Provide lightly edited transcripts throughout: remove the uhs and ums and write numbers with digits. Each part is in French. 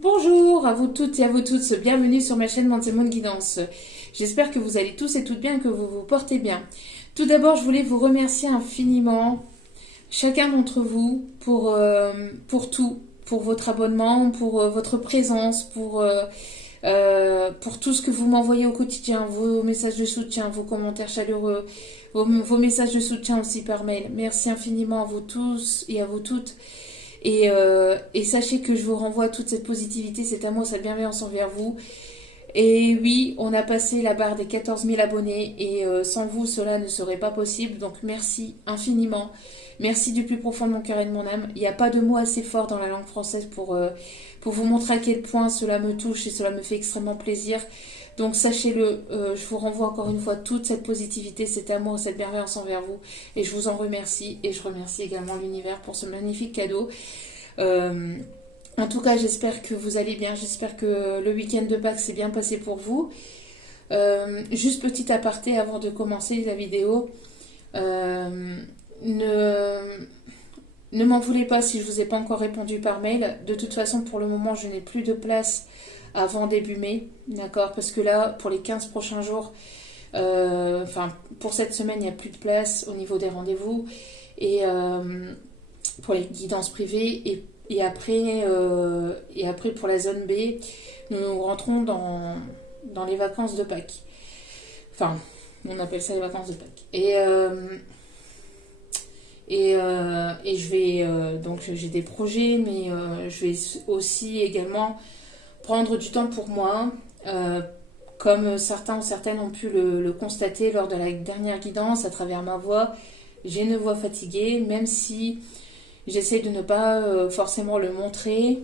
Bonjour à vous toutes et à vous tous, bienvenue sur ma chaîne Moon Guidance. J'espère que vous allez tous et toutes bien et que vous vous portez bien. Tout d'abord, je voulais vous remercier infiniment, chacun d'entre vous, pour tout, pour votre abonnement, pour votre présence, pour tout ce que vous m'envoyez au quotidien, vos messages de soutien, vos commentaires chaleureux, vos messages de soutien aussi par mail. Merci infiniment à vous tous et à vous toutes. Et sachez que je vous renvoie toute cette positivité, cet amour, cette bienveillance envers vous. Et oui, on a passé la barre des 14 000 abonnés et sans vous, cela ne serait pas possible. Donc merci infiniment. Merci du plus profond de mon cœur et de mon âme. Il n'y a pas de mots assez forts dans la langue française pour vous montrer à quel point cela me touche et cela me fait extrêmement plaisir. Donc sachez-le, je vous renvoie encore une fois toute cette positivité, cet amour, cette bienveillance envers vous. Et je vous en remercie. Et je remercie également l'univers pour ce magnifique cadeau. Euh, En tout cas, j'espère que vous allez bien. J'espère que le week-end de Pâques s'est bien passé pour vous. Juste petit aparté avant de commencer la vidéo. Euh, ne ne m'en voulez pas si je vous ai pas encore répondu par mail. De toute façon, pour le moment, je n'ai plus de place avant début mai. D'accord? Parce que là, pour les 15 prochains jours, enfin, pour cette semaine, il n'y a plus de place au niveau des rendez-vous. Et pour les guidances privées. Et après, pour la zone B, nous rentrons dans les vacances de Pâques. Enfin, on appelle ça les vacances de Pâques. Et je vais donc j'ai des projets, mais je vais aussi également prendre du temps pour moi, comme certains ou certaines ont pu le constater lors de la dernière guidance à travers ma voix. J'ai une voix fatiguée, même si j'essaie de ne pas forcément le montrer,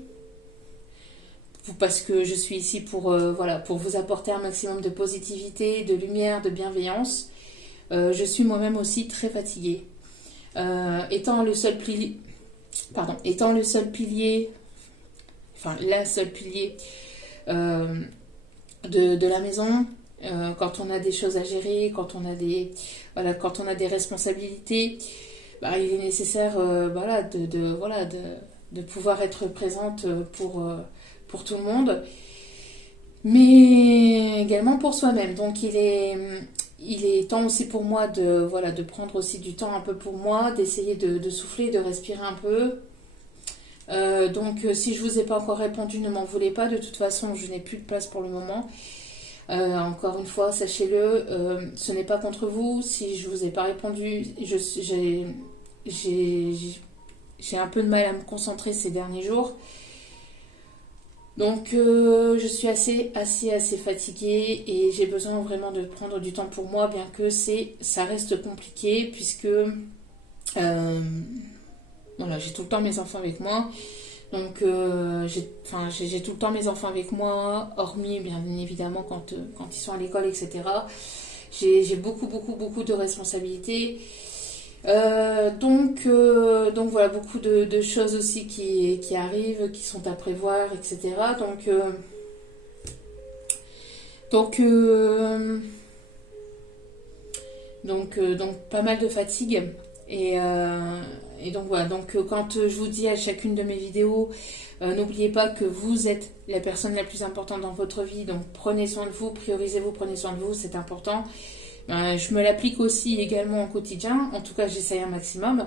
parce que je suis ici voilà, pour vous apporter un maximum de positivité, de lumière, de bienveillance. Je suis moi-même aussi très fatiguée. Étant le seul pilier, enfin la seule pilier euh, de la maison, quand on a des choses à gérer, quand on a des responsabilités, bah, il est nécessaire voilà, de pouvoir être présente pour tout le monde, mais également pour soi-même. Donc il est temps aussi pour moi de prendre aussi du temps un peu pour moi, d'essayer de souffler, de respirer un peu. Donc si je vous ai pas encore répondu, ne m'en voulez pas. De toute façon, je n'ai plus de place pour le moment. Encore une fois, sachez-le, ce n'est pas contre vous. Si je vous ai pas répondu, j'ai un peu de mal à me concentrer ces derniers jours. Donc je suis assez fatiguée et j'ai besoin vraiment de prendre du temps pour moi, bien que ça reste compliqué puisque voilà, j'ai tout le temps mes enfants avec moi. Donc j'ai tout le temps mes enfants avec moi, hormis bien évidemment quand ils sont à l'école, etc. J'ai beaucoup de responsabilités. Donc voilà, beaucoup de choses aussi qui arrivent, qui sont à prévoir, etc. Donc, euh, donc pas mal de fatigue. Et donc voilà, donc quand je vous dis à chacune de mes vidéos, n'oubliez pas que vous êtes la personne la plus importante dans votre vie, donc prenez soin de vous, priorisez-vous, prenez soin de vous, c'est important. Je me l'applique aussi également au quotidien, en tout cas j'essaye un maximum.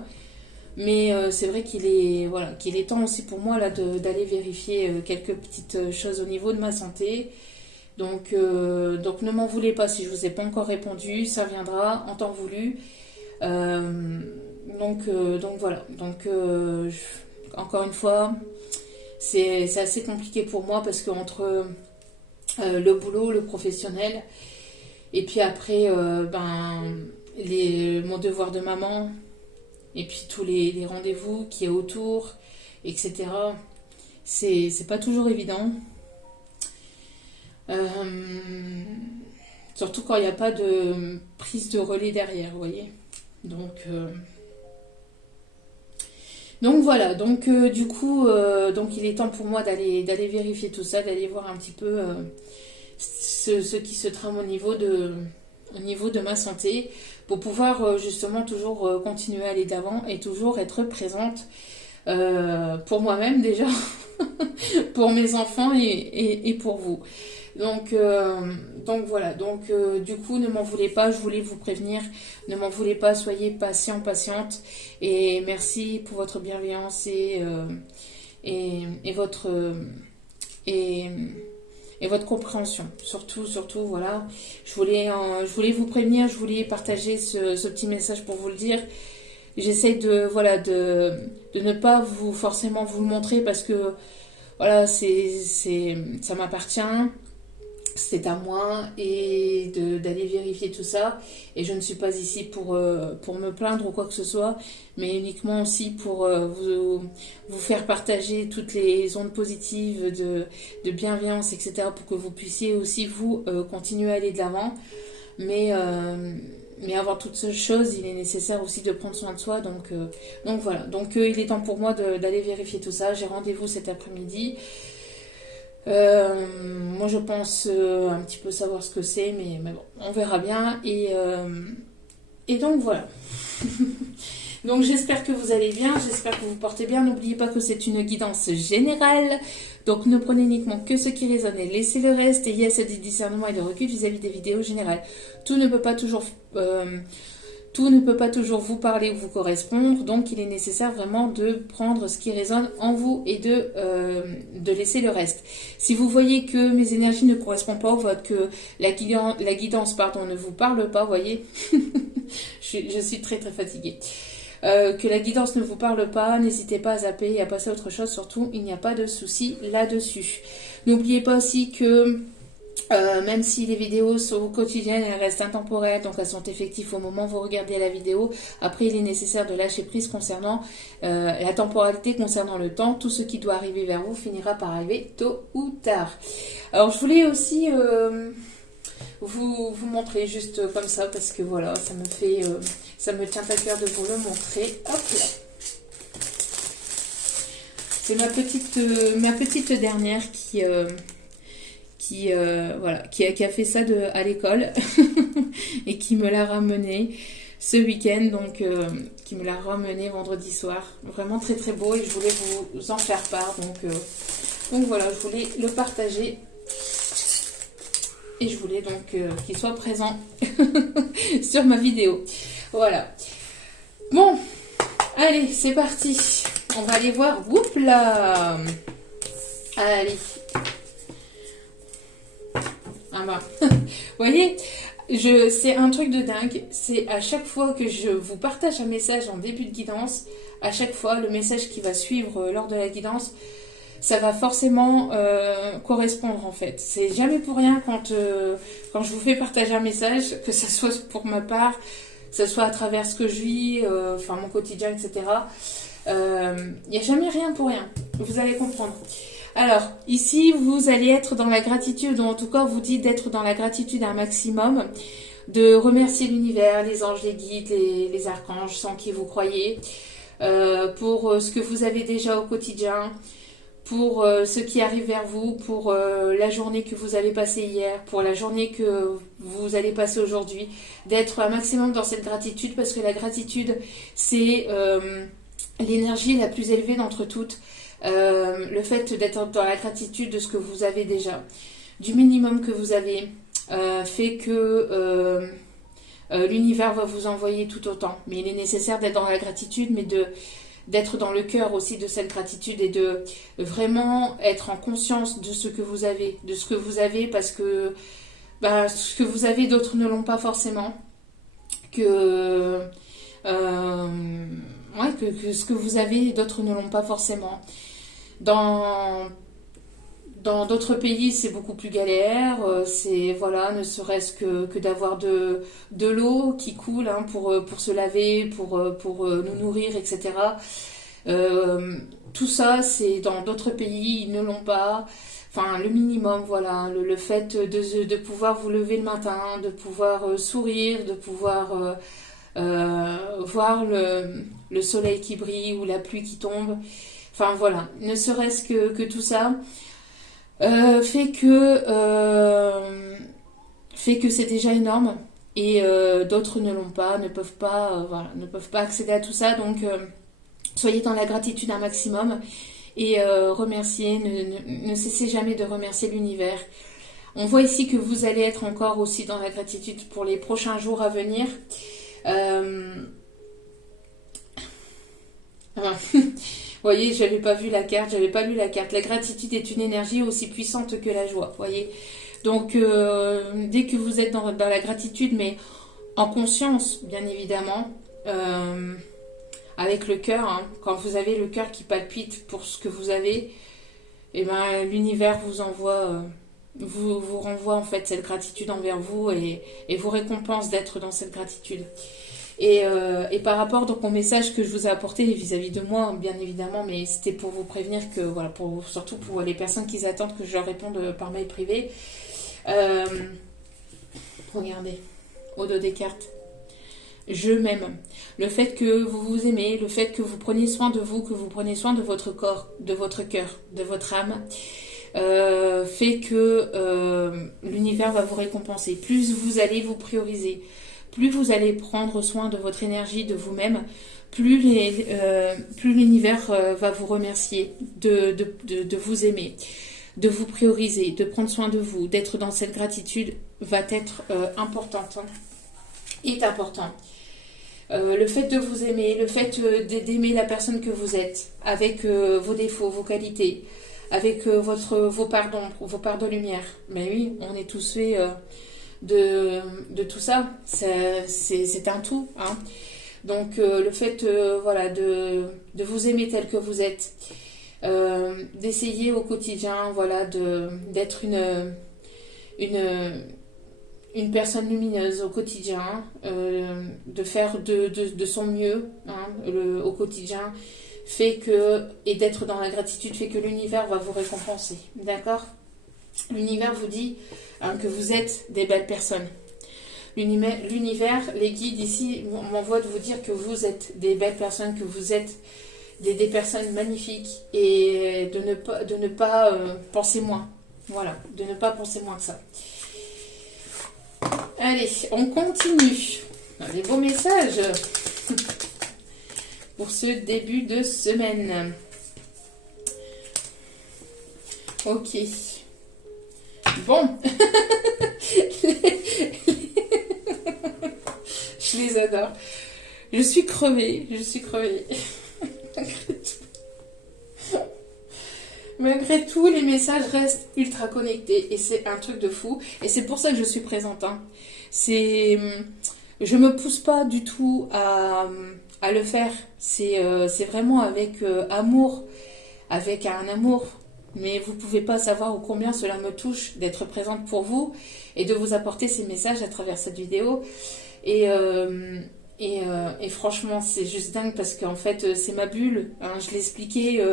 Mais c'est vrai qu'il est temps aussi pour moi là d'aller vérifier quelques petites choses au niveau de ma santé. Donc ne m'en voulez pas si je vous ai pas encore répondu, ça viendra en temps voulu. Euh, donc voilà. Encore une fois, c'est assez compliqué pour moi parce que entre le boulot, le professionnel, et puis après, mon devoir de maman, et puis tous les rendez-vous qui est autour, etc. C'est pas toujours évident. Euh, Surtout quand il n'y a pas de prise de relais derrière, vous voyez. Donc voilà, du coup, donc il est temps pour moi d'aller vérifier tout ça, d'aller voir un petit peu ce qui se trame au niveau de ma santé, pour pouvoir justement toujours continuer à aller d'avant et toujours être présente pour moi-même déjà, pour mes enfants et pour vous. Donc voilà, du coup ne m'en voulez pas, je voulais vous prévenir, ne m'en voulez pas, soyez patient, patiente, et merci pour votre bienveillance et votre et, et votre compréhension. Surtout, voilà, je voulais vous prévenir, je voulais partager ce petit message pour vous le dire. J'essaie de ne pas forcément vous le montrer parce que voilà, ça m'appartient, c'est à moi et d'aller vérifier tout ça. Et je ne suis pas ici pour me plaindre ou quoi que ce soit, mais uniquement aussi pour vous faire partager toutes les ondes positives de bienveillance, etc. pour que vous puissiez aussi, vous, continuer à aller de l'avant. Mais avant toute chose, il est nécessaire aussi de prendre soin de soi. Donc voilà. Il est temps pour moi d'aller vérifier tout ça. J'ai rendez-vous cet après-midi. Moi, je pense un petit peu savoir ce que c'est, mais bon, on verra bien. Et donc voilà. Donc j'espère que vous allez bien, j'espère que vous vous portez bien. N'oubliez pas que c'est une guidance générale. Donc ne prenez uniquement que ce qui résonne et laissez le reste. Ayez assez de discernement et de recul vis-à-vis des vidéos générales. Tout ne peut pas toujours vous parler ou vous correspondre, donc il est nécessaire vraiment de prendre ce qui résonne en vous et de laisser le reste. Si vous voyez que mes énergies ne correspondent pas au vôtre, que la guidance ne vous parle pas, voyez, je suis très très fatiguée. Que la guidance ne vous parle pas, n'hésitez pas à zapper et à passer à autre chose, surtout il n'y a pas de souci là-dessus. N'oubliez pas aussi que même si les vidéos sont quotidiennes, elles restent intemporelles, donc elles sont effectives au moment où vous regardez la vidéo. Après, il est nécessaire de lâcher prise concernant la temporalité, concernant le temps. Tout ce qui doit arriver vers vous finira par arriver tôt ou tard. Alors, je voulais aussi vous montrer juste comme ça, parce que voilà, ça me tient à cœur de vous le montrer. Hop là. C'est ma petite dernière qui a fait ça à l'école et qui me l'a ramené ce week-end, qui me l'a ramené vendredi soir. Vraiment très très beau et je voulais vous en faire part. Donc voilà, je voulais le partager et je voulais donc qu'il soit présent sur ma vidéo. Voilà. Bon, allez, c'est parti. On va aller voir. Oups là. Allez. Ah bah. Vous voyez, c'est un truc de dingue. C'est à chaque fois que je vous partage un message en début de guidance, à chaque fois, le message qui va suivre lors de la guidance, ça va forcément correspondre en fait. C'est jamais pour rien quand je vous fais partager un message, que ce soit pour ma part, que ce soit à travers ce que je vis, mon quotidien, etc. Il n'y a jamais rien pour rien. Vous allez comprendre. Alors, ici, vous allez être dans la gratitude, ou en tout cas, on vous dit d'être dans la gratitude un maximum, de remercier l'univers, les anges, les guides, les archanges, sans qui vous croyez, pour ce que vous avez déjà au quotidien, pour ce qui arrive vers vous, pour la journée que vous avez passée hier, pour la journée que vous allez passer aujourd'hui, d'être un maximum dans cette gratitude, parce que la gratitude, c'est l'énergie la plus élevée d'entre toutes. Le fait d'être dans la gratitude de ce que vous avez déjà, du minimum que vous avez, fait que l'univers va vous envoyer tout autant. Mais il est nécessaire d'être dans la gratitude, mais d'être dans le cœur aussi de cette gratitude et de vraiment être en conscience de ce que vous avez, parce que ce que vous avez, d'autres ne l'ont pas forcément. Que ce que vous avez, d'autres ne l'ont pas forcément. Dans d'autres pays, c'est beaucoup plus galère. C'est ne serait-ce que d'avoir de l'eau qui coule pour se laver, pour nous nourrir, etc. Tout ça, c'est dans d'autres pays, ils ne l'ont pas. Enfin, le minimum, voilà, le fait de pouvoir vous lever le matin, de pouvoir sourire, de pouvoir voir le soleil qui brille ou la pluie qui tombe. Enfin voilà, ne serait-ce que tout ça fait que c'est déjà énorme et d'autres ne l'ont pas, ne peuvent pas accéder à tout ça. Donc Soyez dans la gratitude un maximum et remerciez, ne cessez jamais de remercier l'univers. On voit ici que vous allez être encore aussi dans la gratitude pour les prochains jours à venir. Vous voyez, j'avais pas vu la carte, j'avais pas lu la carte. La gratitude est une énergie aussi puissante que la joie, voyez. Donc, dès que vous êtes dans la gratitude, mais en conscience, bien évidemment, avec le cœur, hein, quand vous avez le cœur qui palpite pour ce que vous avez, et ben l'univers vous envoie, vous renvoie en fait cette gratitude envers vous et vous récompense d'être dans cette gratitude. Et par rapport donc au message que je vous ai apporté vis-à-vis de moi, bien évidemment, mais c'était pour vous prévenir que, voilà, surtout pour les personnes qui attendent que je leur réponde par mail privé. Regardez, au dos des cartes. Je m'aime. Le fait que vous vous aimez, le fait que vous preniez soin de vous, que vous prenez soin de votre corps, de votre cœur, de votre âme, fait que l'univers va vous récompenser. Plus vous allez vous prioriser, plus vous allez prendre soin de votre énergie, de vous-même, plus l'univers va vous remercier de vous aimer, de vous prioriser, de prendre soin de vous, d'être dans cette gratitude va être importante, est important. Le fait de vous aimer, le fait d'aimer la personne que vous êtes, avec vos défauts, vos qualités, avec vos parts de lumière. Mais oui, on est tous faits de tout ça. C'est un tout. Hein. Donc le fait voilà, de vous aimer tel que vous êtes, d'essayer au quotidien voilà, d'être une personne lumineuse au quotidien, de faire de son mieux hein, au quotidien, fait que, et d'être dans la gratitude, fait que l'univers va vous récompenser. D'accord ? L'univers vous dit hein, que vous êtes des belles personnes. L'univers, les guides ici m'envoient de vous dire que vous êtes des belles personnes, que vous êtes des personnes magnifiques et de ne pas penser moins. Voilà, de ne pas penser moins que ça. Allez, on continue. Les beaux messages pour ce début de semaine. Ok. Bon. Je les adore. Je suis crevée. Malgré tout, les messages restent ultra connectés et c'est un truc de fou. Et c'est pour ça que je suis présente. Hein. Je me pousse pas du tout à le faire. C'est vraiment avec amour, avec un amour. Mais vous pouvez pas savoir ô combien cela me touche d'être présente pour vous et de vous apporter ces messages à travers cette vidéo. Et franchement, c'est juste dingue parce qu'en fait, c'est ma bulle. Hein. Je l'ai expliqué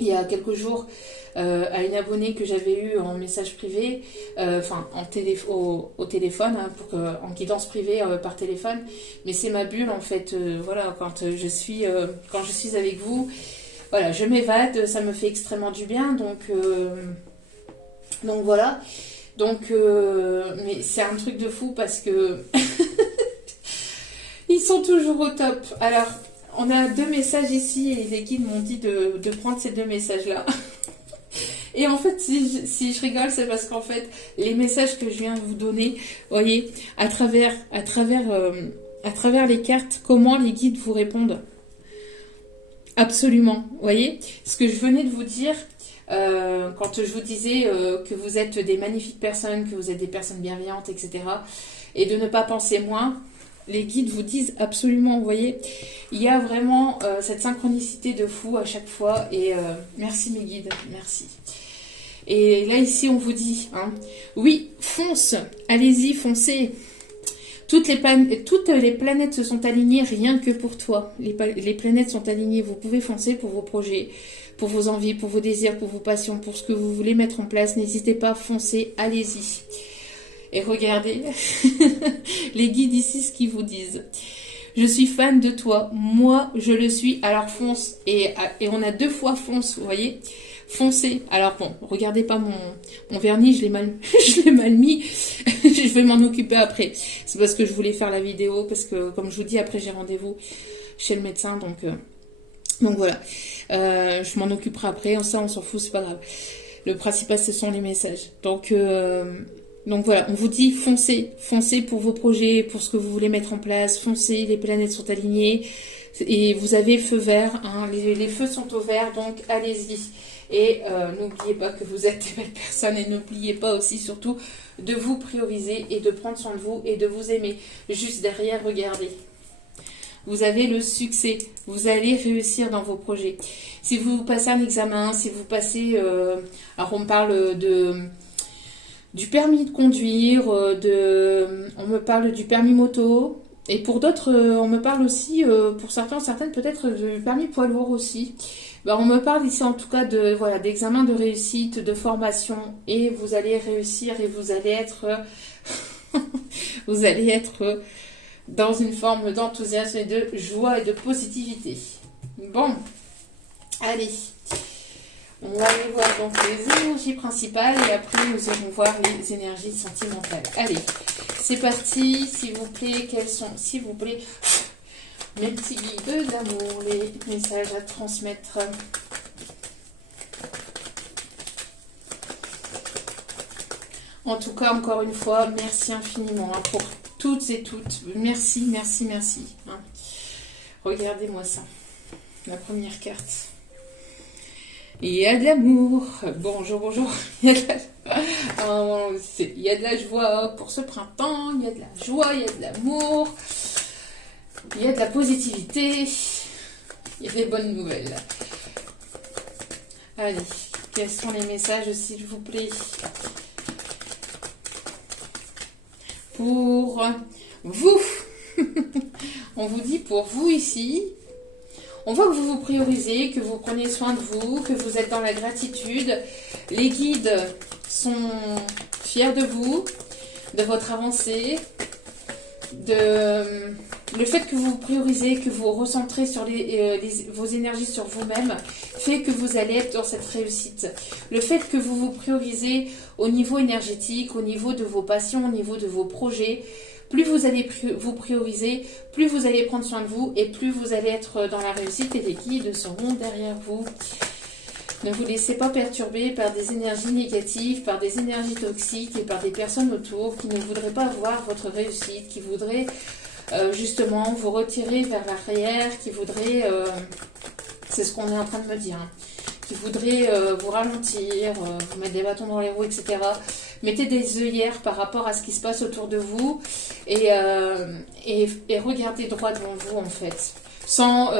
il y a quelques jours à une abonnée que j'avais eue en message privé, au téléphone, hein, en guidance privée par téléphone. Mais c'est ma bulle en fait. Voilà, quand je suis avec vous, voilà, je m'évade, ça me fait extrêmement du bien. Donc voilà. Donc, mais c'est un truc de fou parce que ils sont toujours au top. Alors, on a 2 messages ici et les guides m'ont dit de prendre ces 2 messages-là. Et en fait, si je rigole, c'est parce qu'en fait, les messages que je viens de vous donner, vous voyez, à travers les cartes, comment les guides vous répondent. Absolument, vous voyez, ce que je venais de vous dire quand je vous disais que vous êtes des magnifiques personnes, que vous êtes des personnes bienveillantes, etc. Et de ne pas penser moins. Les guides vous disent absolument, vous voyez, il y a vraiment cette synchronicité de fou à chaque fois et merci mes guides, merci. Et là ici on vous dit, hein, oui, fonce, allez-y, foncez. Toutes les planètes se sont alignées rien que pour toi. Les planètes sont alignées, vous pouvez foncer pour vos projets, pour vos envies, pour vos désirs, pour vos passions, pour ce que vous voulez mettre en place. N'hésitez pas, foncez, allez-y. Et regardez, les guides ici, ce qu'ils vous disent. Je suis fan de toi, moi je le suis, alors fonce. Et on a 2 fois fonce, vous voyez, foncez. Alors bon, regardez pas mon vernis, je l'ai mal mis, je vais m'en occuper après. C'est parce que je voulais faire la vidéo, parce que comme je vous dis, après j'ai rendez-vous chez le médecin, donc Donc voilà, je m'en occuperai après, ça on s'en fout, c'est pas grave. Le principal, ce sont les messages. Donc voilà, on vous dit foncez, foncez pour vos projets, pour ce que vous voulez mettre en place, foncez, les planètes sont alignées et vous avez feu vert, hein, les feux sont au vert, donc allez-y. Et n'oubliez pas que vous êtes des belles personnes et n'oubliez pas aussi surtout de vous prioriser et de prendre soin de vous et de vous aimer. Juste derrière, regardez. Vous avez le succès, vous allez réussir dans vos projets. Si vous passez un examen, si vous passez... alors on me parle du permis de conduire, on me parle du permis moto. Et pour d'autres, on me parle aussi, pour certaines peut-être du permis poids lourd aussi. Ben, on me parle ici en tout cas d'examen de réussite, de formation. Et vous allez réussir et vous allez être... vous allez être... dans une forme d'enthousiasme et de joie et de positivité. Bon, allez, on va aller voir donc les énergies principales et après nous irons voir les énergies sentimentales. Allez, c'est parti, s'il vous plaît, quels sont, s'il vous plaît, mes petits guides d'amour, les messages à transmettre. En tout cas, encore une fois, merci infiniment pour toutes et toutes. Merci, merci, merci. Hein. Regardez-moi ça. La première carte. Il y a de l'amour. Bonjour, bonjour. Il y a de la joie pour ce printemps. Il y a de la joie, il y a de l'amour. Il y a de la positivité. Il y a des bonnes nouvelles. Allez, quels sont les messages, s'il vous plaît ? Pour vous, on vous dit pour vous ici, on voit que vous vous priorisez, que vous prenez soin de vous, que vous êtes dans la gratitude. Les guides sont fiers de vous, de votre avancée, le fait que vous vous priorisez, que vous recentrez sur vos énergies sur vous-même, fait que vous allez être dans cette réussite. Le fait que vous vous priorisez au niveau énergétique, au niveau de vos passions, au niveau de vos projets, plus vous allez vous prioriser, plus vous allez prendre soin de vous et plus vous allez être dans la réussite et les guides seront derrière vous. Ne vous laissez pas perturber par des énergies négatives, par des énergies toxiques et par des personnes autour qui ne voudraient pas voir votre réussite, qui voudraient justement vous retirer vers l'arrière, qui voudraient, c'est ce qu'on est en train de me dire, hein, qui voudraient vous ralentir, vous mettre des bâtons dans les roues, etc. Mettez des œillères par rapport à ce qui se passe autour de vous et regardez droit devant vous en fait. Sans...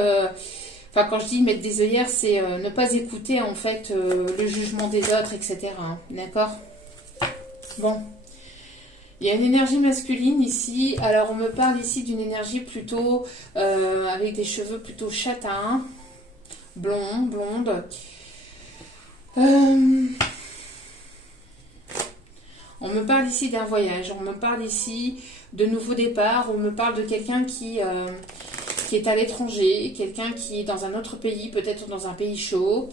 Enfin, quand je dis mettre des œillères, c'est ne pas écouter en fait le jugement des autres, etc. Hein, d'accord ? Bon. Il y a une énergie masculine ici. Alors, on me parle ici d'une énergie plutôt avec des cheveux plutôt châtains, blonde. On me parle ici d'un voyage. On me parle ici de nouveaux départs. On me parle de quelqu'un qui est à l'étranger, quelqu'un qui est dans un autre pays, peut-être dans un pays chaud,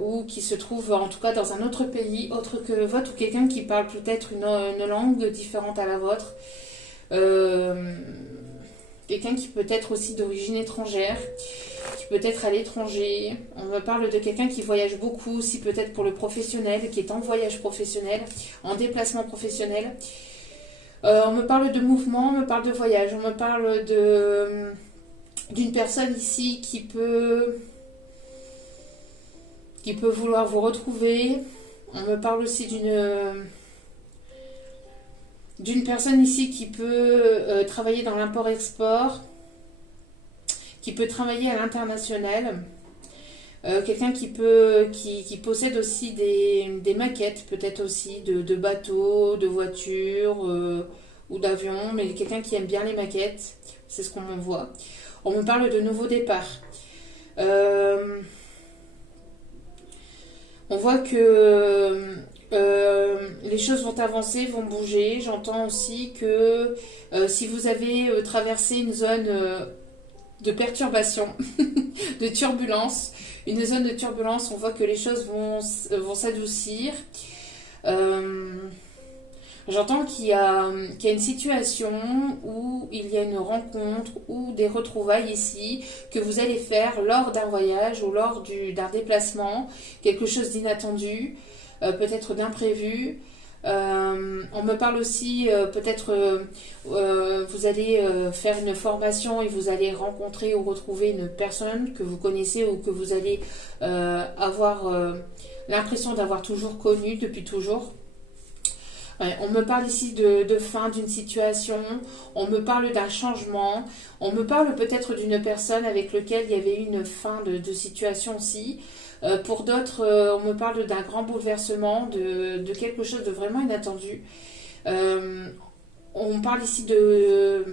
ou qui se trouve en tout cas dans un autre pays autre que le vôtre, ou quelqu'un qui parle peut-être une langue différente à la vôtre, quelqu'un qui peut être aussi d'origine étrangère, qui peut être à l'étranger. On me parle de quelqu'un qui voyage beaucoup aussi, peut-être pour le professionnel, qui est en voyage professionnel, en déplacement professionnel. On me parle de mouvement, on me parle de voyage, on me parle d'une personne ici qui peut vouloir vous retrouver. On me parle aussi d'une personne ici qui peut travailler dans l'import-export, qui peut travailler à l'international. Quelqu'un qui possède aussi des maquettes, peut-être aussi de bateaux, de voitures ou d'avions, mais quelqu'un qui aime bien les maquettes, c'est ce qu'on m'envoie. On me parle de nouveaux départs. On voit que les choses vont avancer, vont bouger. J'entends aussi que si vous avez traversé une zone de perturbation, de turbulence, une zone de turbulence, on voit que les choses vont s'adoucir. J'entends qu'il y a une situation où il y a une rencontre ou des retrouvailles ici que vous allez faire lors d'un voyage ou lors d'un déplacement, quelque chose d'inattendu, peut-être d'imprévu. On me parle aussi, peut-être vous allez faire une formation et vous allez rencontrer ou retrouver une personne que vous connaissez ou que vous allez avoir l'impression d'avoir toujours connue depuis toujours. Ouais, on me parle ici de fin d'une situation, on me parle d'un changement, on me parle peut-être d'une personne avec laquelle il y avait eu une fin de situation aussi. Pour d'autres, on me parle d'un grand bouleversement, de quelque chose de vraiment inattendu. On parle ici de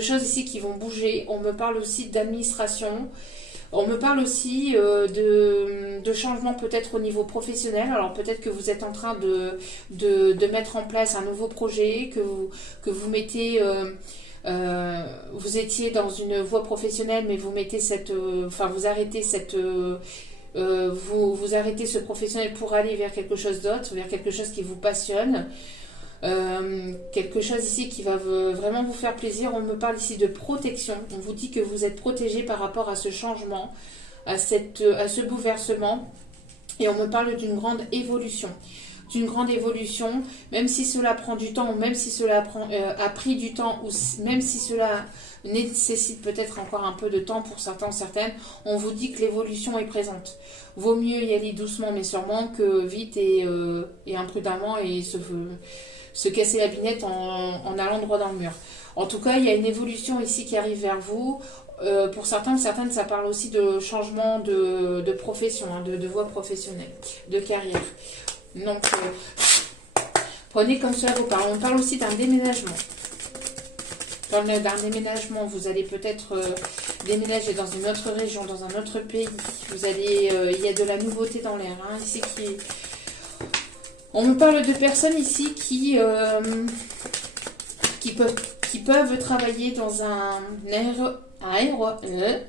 choses ici qui vont bouger, on me parle aussi d'administration. On me parle aussi de changements peut-être au niveau professionnel. Alors peut-être que vous êtes en train de mettre en place un nouveau projet, que vous mettez... vous étiez dans une voie professionnelle, mais vous mettez vous arrêtez vous arrêtez ce professionnel pour aller vers quelque chose d'autre, vers quelque chose qui vous passionne. Quelque chose ici qui va vraiment vous faire plaisir. On me parle ici de protection. On vous dit que vous êtes protégé par rapport à ce changement, à ce bouleversement. Et on me parle d'une grande évolution. D'une grande évolution, même si cela prend du temps, ou même si cela a pris du temps, ou même si cela nécessite peut-être encore un peu de temps pour certains ou certaines, on vous dit que l'évolution est présente. Vaut mieux y aller doucement mais sûrement que vite et imprudemment et se casser la binette en allant droit dans le mur. En tout cas, il y a une évolution ici qui arrive vers vous. Pour certains ou certaines, ça parle aussi de changement de profession, hein, de voie professionnelle, de carrière. Donc, prenez comme cela vous parle. On parle aussi d'un déménagement. Dans d'un déménagement, vous allez peut-être déménager dans une autre région, dans un autre pays. Vous allez, il y a de la nouveauté dans l'air. Hein, ici on me parle de personnes ici qui peuvent travailler dans je vais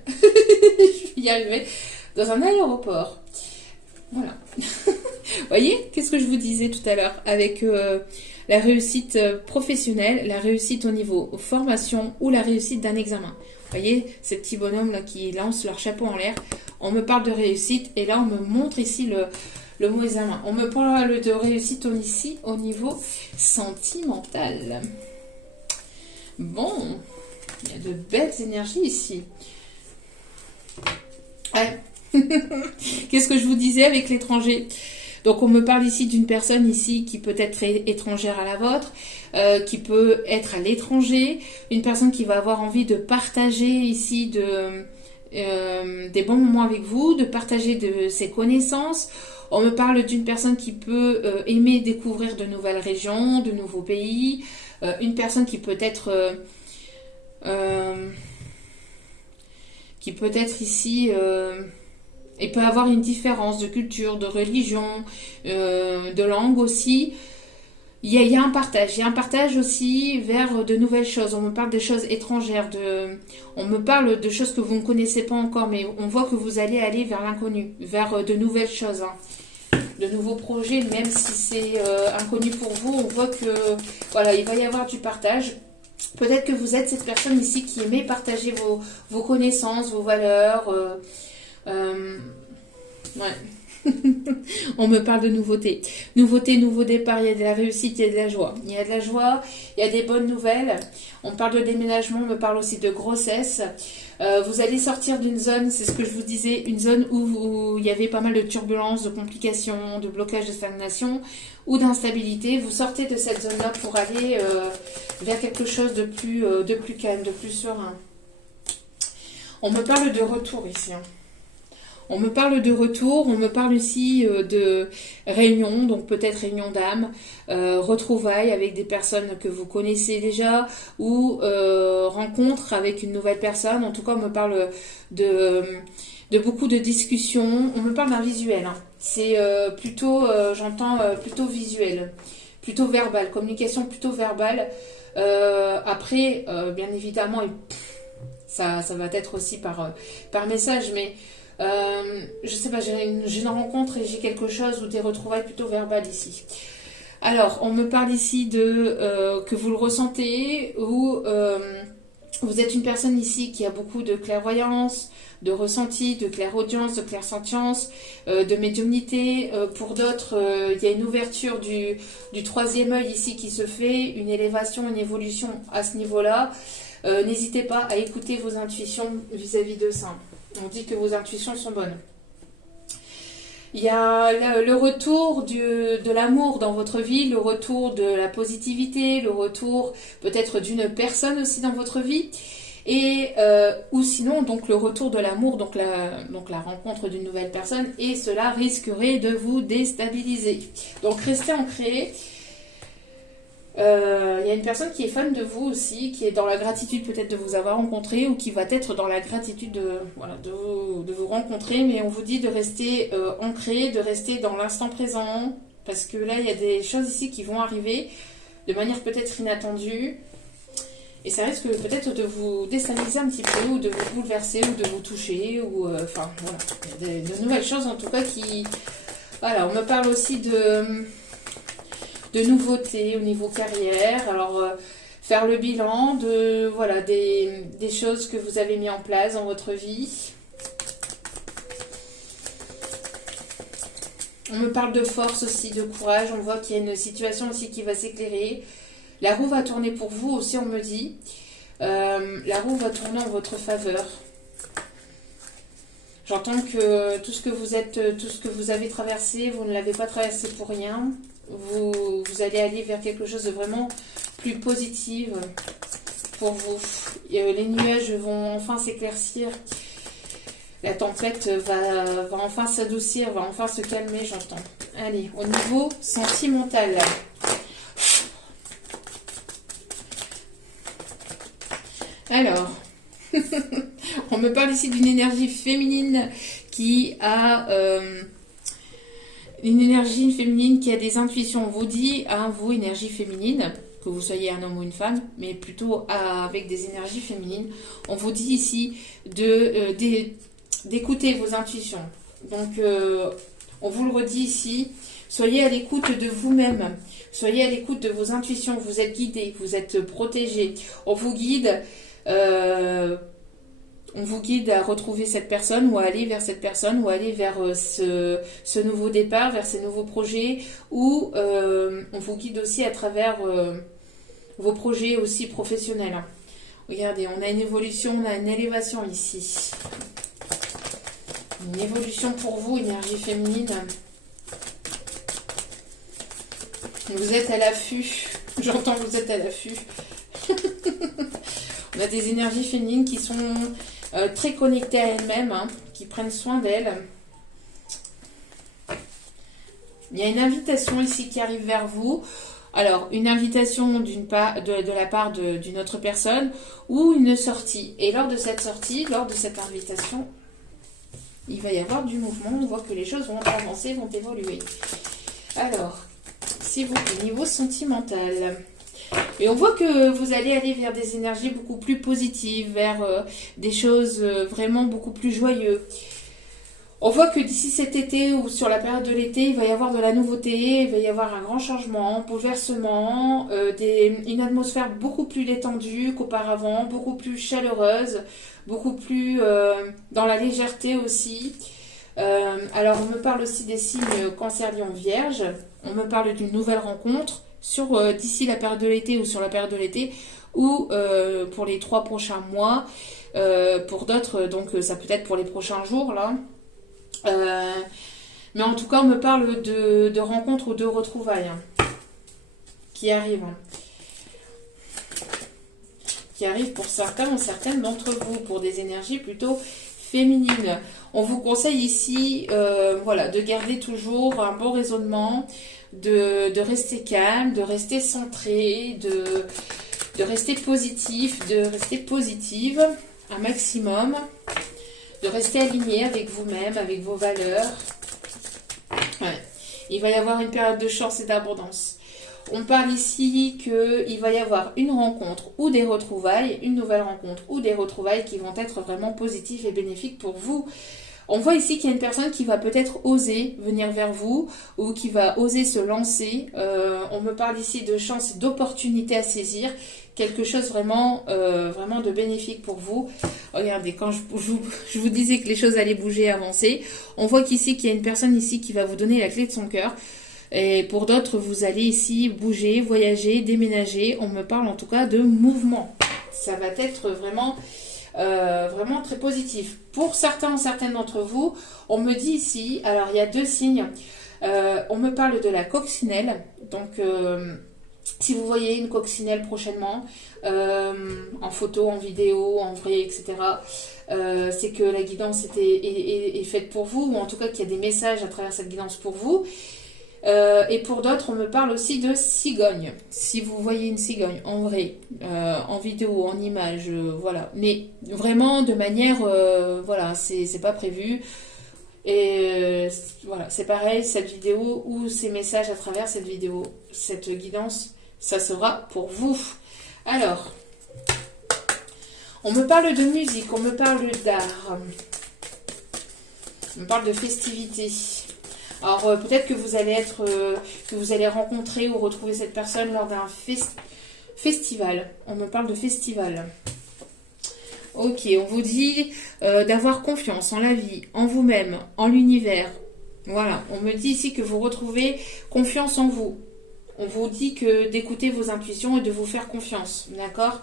y arriver, dans un aéroport. Voilà. Vous voyez, qu'est-ce que je vous disais tout à l'heure avec la réussite professionnelle, la réussite au niveau formation ou la réussite d'un examen. Vous voyez, ces petits bonhommes là qui lancent leur chapeau en l'air. On me parle de réussite et là on me montre ici le mot examen. On me parle de réussite ici au niveau sentimental. Bon, il y a de belles énergies ici. Ouais. Qu'est-ce que je vous disais avec l'étranger? Donc on me parle ici d'une personne ici qui peut être étrangère à la vôtre, qui peut être à l'étranger, une personne qui va avoir envie de partager ici des bons moments avec vous, de partager de ses connaissances. On me parle d'une personne qui peut aimer découvrir de nouvelles régions, de nouveaux pays, une personne qui peut être ici et peut avoir une différence de culture, de religion, de langue aussi. Il y a un partage. Il y a un partage aussi vers de nouvelles choses. On me parle de choses étrangères. On me parle de choses que vous ne connaissez pas encore, mais on voit que vous allez aller vers l'inconnu, vers de nouvelles choses. Hein. De nouveaux projets, même si c'est inconnu pour vous, on voit que voilà, il va y avoir du partage. Peut-être que vous êtes cette personne ici qui aimait partager vos connaissances, vos valeurs. Ouais. On me parle de nouveauté. Nouveauté, nouveau départ, il y a de la réussite, il y a de la joie. Il y a de la joie, il y a des bonnes nouvelles. On parle de déménagement, on me parle aussi de grossesse. Vous allez sortir d'une zone, c'est ce que je vous disais, une zone où il y avait pas mal de turbulences, de complications, de blocages, de stagnation ou d'instabilité. Vous sortez de cette zone-là pour aller vers quelque chose de plus calme, de plus serein. On me parle de retour ici. Hein. On me parle de retour, on me parle aussi de réunion, donc peut-être réunion d'âme, retrouvailles avec des personnes que vous connaissez déjà ou rencontre avec une nouvelle personne. En tout cas, on me parle de beaucoup de discussions. On me parle d'un visuel. Hein. C'est plutôt, j'entends, plutôt visuel, plutôt verbal, communication plutôt verbale. Après, bien évidemment, ça va être aussi par message, mais... je sais pas, j'ai une rencontre et j'ai quelque chose ou des retrouvailles plutôt verbales ici. Alors, on me parle ici de que vous le ressentez ou vous êtes une personne ici qui a beaucoup de clairvoyance, de ressenti, de clairaudience, de clairsentience, de médiumnité. Pour d'autres, il y a une ouverture du troisième œil ici qui se fait, une élévation, une évolution à ce niveau-là. N'hésitez pas à écouter vos intuitions vis-à-vis de ça. On dit que vos intuitions sont bonnes. Il y a le retour de l'amour dans votre vie, le retour de la positivité, le retour peut-être d'une personne aussi dans votre vie, et ou sinon donc le retour de l'amour, donc la rencontre d'une nouvelle personne, et cela risquerait de vous déstabiliser. Donc restez ancré. Il y a une personne qui est fan de vous aussi, qui est dans la gratitude peut-être de vous avoir rencontré ou qui va être dans la gratitude de vous rencontrer, mais on vous dit de rester ancré, de rester dans l'instant présent, parce que là il y a des choses ici qui vont arriver de manière peut-être inattendue et ça risque peut-être de vous déstabiliser un petit peu ou de vous bouleverser ou de vous toucher ou enfin voilà, il y a de nouvelles choses en tout cas qui... Voilà, on me parle aussi de nouveautés au niveau carrière, alors faire le bilan de voilà des choses que vous avez mis en place dans votre vie. On me parle de force aussi, de courage, on voit qu'il y a une situation aussi qui va s'éclairer. La roue va tourner pour vous aussi, on me dit. La roue va tourner en votre faveur. J'entends que tout ce que vous êtes, tout ce que vous avez traversé, vous ne l'avez pas traversé pour rien. Vous allez aller vers quelque chose de vraiment plus positif pour vous. Les nuages vont enfin s'éclaircir. La tempête va enfin s'adoucir, va enfin se calmer, j'entends. Allez, au niveau sentimental. Alors, on me parle ici d'une énergie féminine qui a... une énergie féminine qui a des intuitions. On vous dit, vous, énergie féminine, que vous soyez un homme ou une femme, mais plutôt avec des énergies féminines. On vous dit ici d'écouter vos intuitions. Donc, on vous le redit ici, soyez à l'écoute de vous-même. Soyez à l'écoute de vos intuitions. Vous êtes guidés, vous êtes protégés. On vous guide... on vous guide à retrouver cette personne ou à aller vers cette personne ou à aller vers ce nouveau départ, vers ces nouveaux projets ou on vous guide aussi à travers vos projets aussi professionnels. Regardez, on a une évolution, on a une élévation ici. Une évolution pour vous, énergie féminine. Vous êtes à l'affût. J'entends que vous êtes à l'affût. On a des énergies féminines qui sont très connectées à elles-mêmes, qui prennent soin d'elles. Il y a une invitation ici qui arrive vers vous. Alors, une invitation de la part d'une autre personne ou une sortie. Et lors de cette sortie, lors de cette invitation, il va y avoir du mouvement. On voit que les choses vont avancer, vont évoluer. Alors, s'il vous plaît, niveau sentimental... Et on voit que vous allez aller vers des énergies beaucoup plus positives, vers des choses vraiment beaucoup plus joyeuses. On voit que d'ici cet été ou sur la période de l'été, il va y avoir de la nouveauté, il va y avoir un grand changement, un bouleversement, une atmosphère beaucoup plus détendue qu'auparavant, beaucoup plus chaleureuse, beaucoup plus dans la légèreté aussi. Alors on me parle aussi des signes Cancer, Lion, Vierge. On me parle d'une nouvelle rencontre. D'ici la période de l'été ou sur la période de l'été ou pour les 3 prochains mois, pour d'autres donc ça peut être pour les prochains jours là, mais en tout cas on me parle de rencontres ou de retrouvailles qui arrivent pour certains ou certaines d'entre vous, pour des énergies plutôt féminines. On vous conseille ici voilà, de garder toujours un bon raisonnement, de rester calme, de rester centré, de rester positif, de rester positive un maximum, de rester aligné avec vous-même, avec vos valeurs. Ouais. Il va y avoir une période de chance et d'abondance. On parle ici qu'il va y avoir une rencontre ou des retrouvailles, une nouvelle rencontre ou des retrouvailles qui vont être vraiment positives et bénéfiques pour vous. On voit ici qu'il y a une personne qui va peut-être oser venir vers vous ou qui va oser se lancer. On me parle ici de chance et d'opportunité à saisir. Quelque chose vraiment, vraiment de bénéfique pour vous. Regardez, quand je vous disais que les choses allaient bouger, avancer, on voit qu'ici, qu'il y a une personne ici qui va vous donner la clé de son cœur. Et pour d'autres, vous allez ici bouger, voyager, déménager. On me parle en tout cas de mouvement. Ça va être vraiment, vraiment très positif. Pour certains, certaines d'entre vous, on me dit ici, alors il y a 2 signes. On me parle de la coccinelle. Donc, si vous voyez une coccinelle prochainement, en photo, en vidéo, en vrai, etc., c'est que la guidance est faite pour vous, ou en tout cas qu'il y a des messages à travers cette guidance pour vous. Et pour d'autres, on me parle aussi de cigogne. Si vous voyez une cigogne en vrai, en vidéo, en image, voilà. Mais vraiment de manière, voilà, c'est pas prévu. Et voilà, c'est pareil, cette vidéo ou ces messages à travers cette vidéo, cette guidance, ça sera pour vous. Alors, on me parle de musique, on me parle d'art, on me parle de festivités. Alors peut-être que vous allez que vous allez rencontrer ou retrouver cette personne lors d'un festival. On me parle de festival. Ok, on vous dit d'avoir confiance en la vie, en vous-même, en l'univers. Voilà, on me dit ici que vous retrouvez confiance en vous. On vous dit que d'écouter vos intuitions et de vous faire confiance, d'accord ?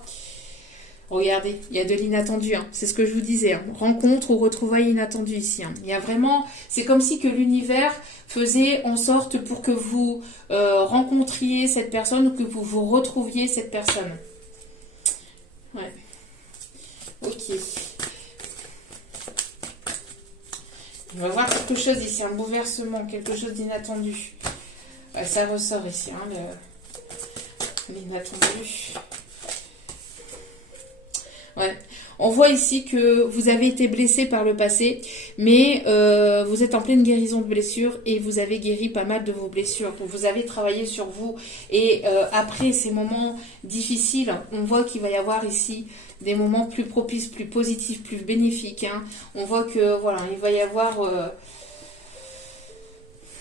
Regardez, il y a de l'inattendu, hein. C'est ce que je vous disais, hein. Rencontre ou retrouvailles inattendues ici. Hein. Il y a vraiment, c'est comme si que l'univers faisait en sorte pour que vous rencontriez cette personne ou que vous retrouviez cette personne. Ouais. Ok. On va voir quelque chose ici, un bouleversement, quelque chose d'inattendu. Ouais, ça ressort ici, hein, l'inattendu. Ouais. On voit ici que vous avez été blessé par le passé, mais vous êtes en pleine guérison de blessures et vous avez guéri pas mal de vos blessures. Vous avez travaillé sur vous et après ces moments difficiles, on voit qu'il va y avoir ici des moments plus propices, plus positifs, plus bénéfiques. Hein. On voit que voilà, il va y avoir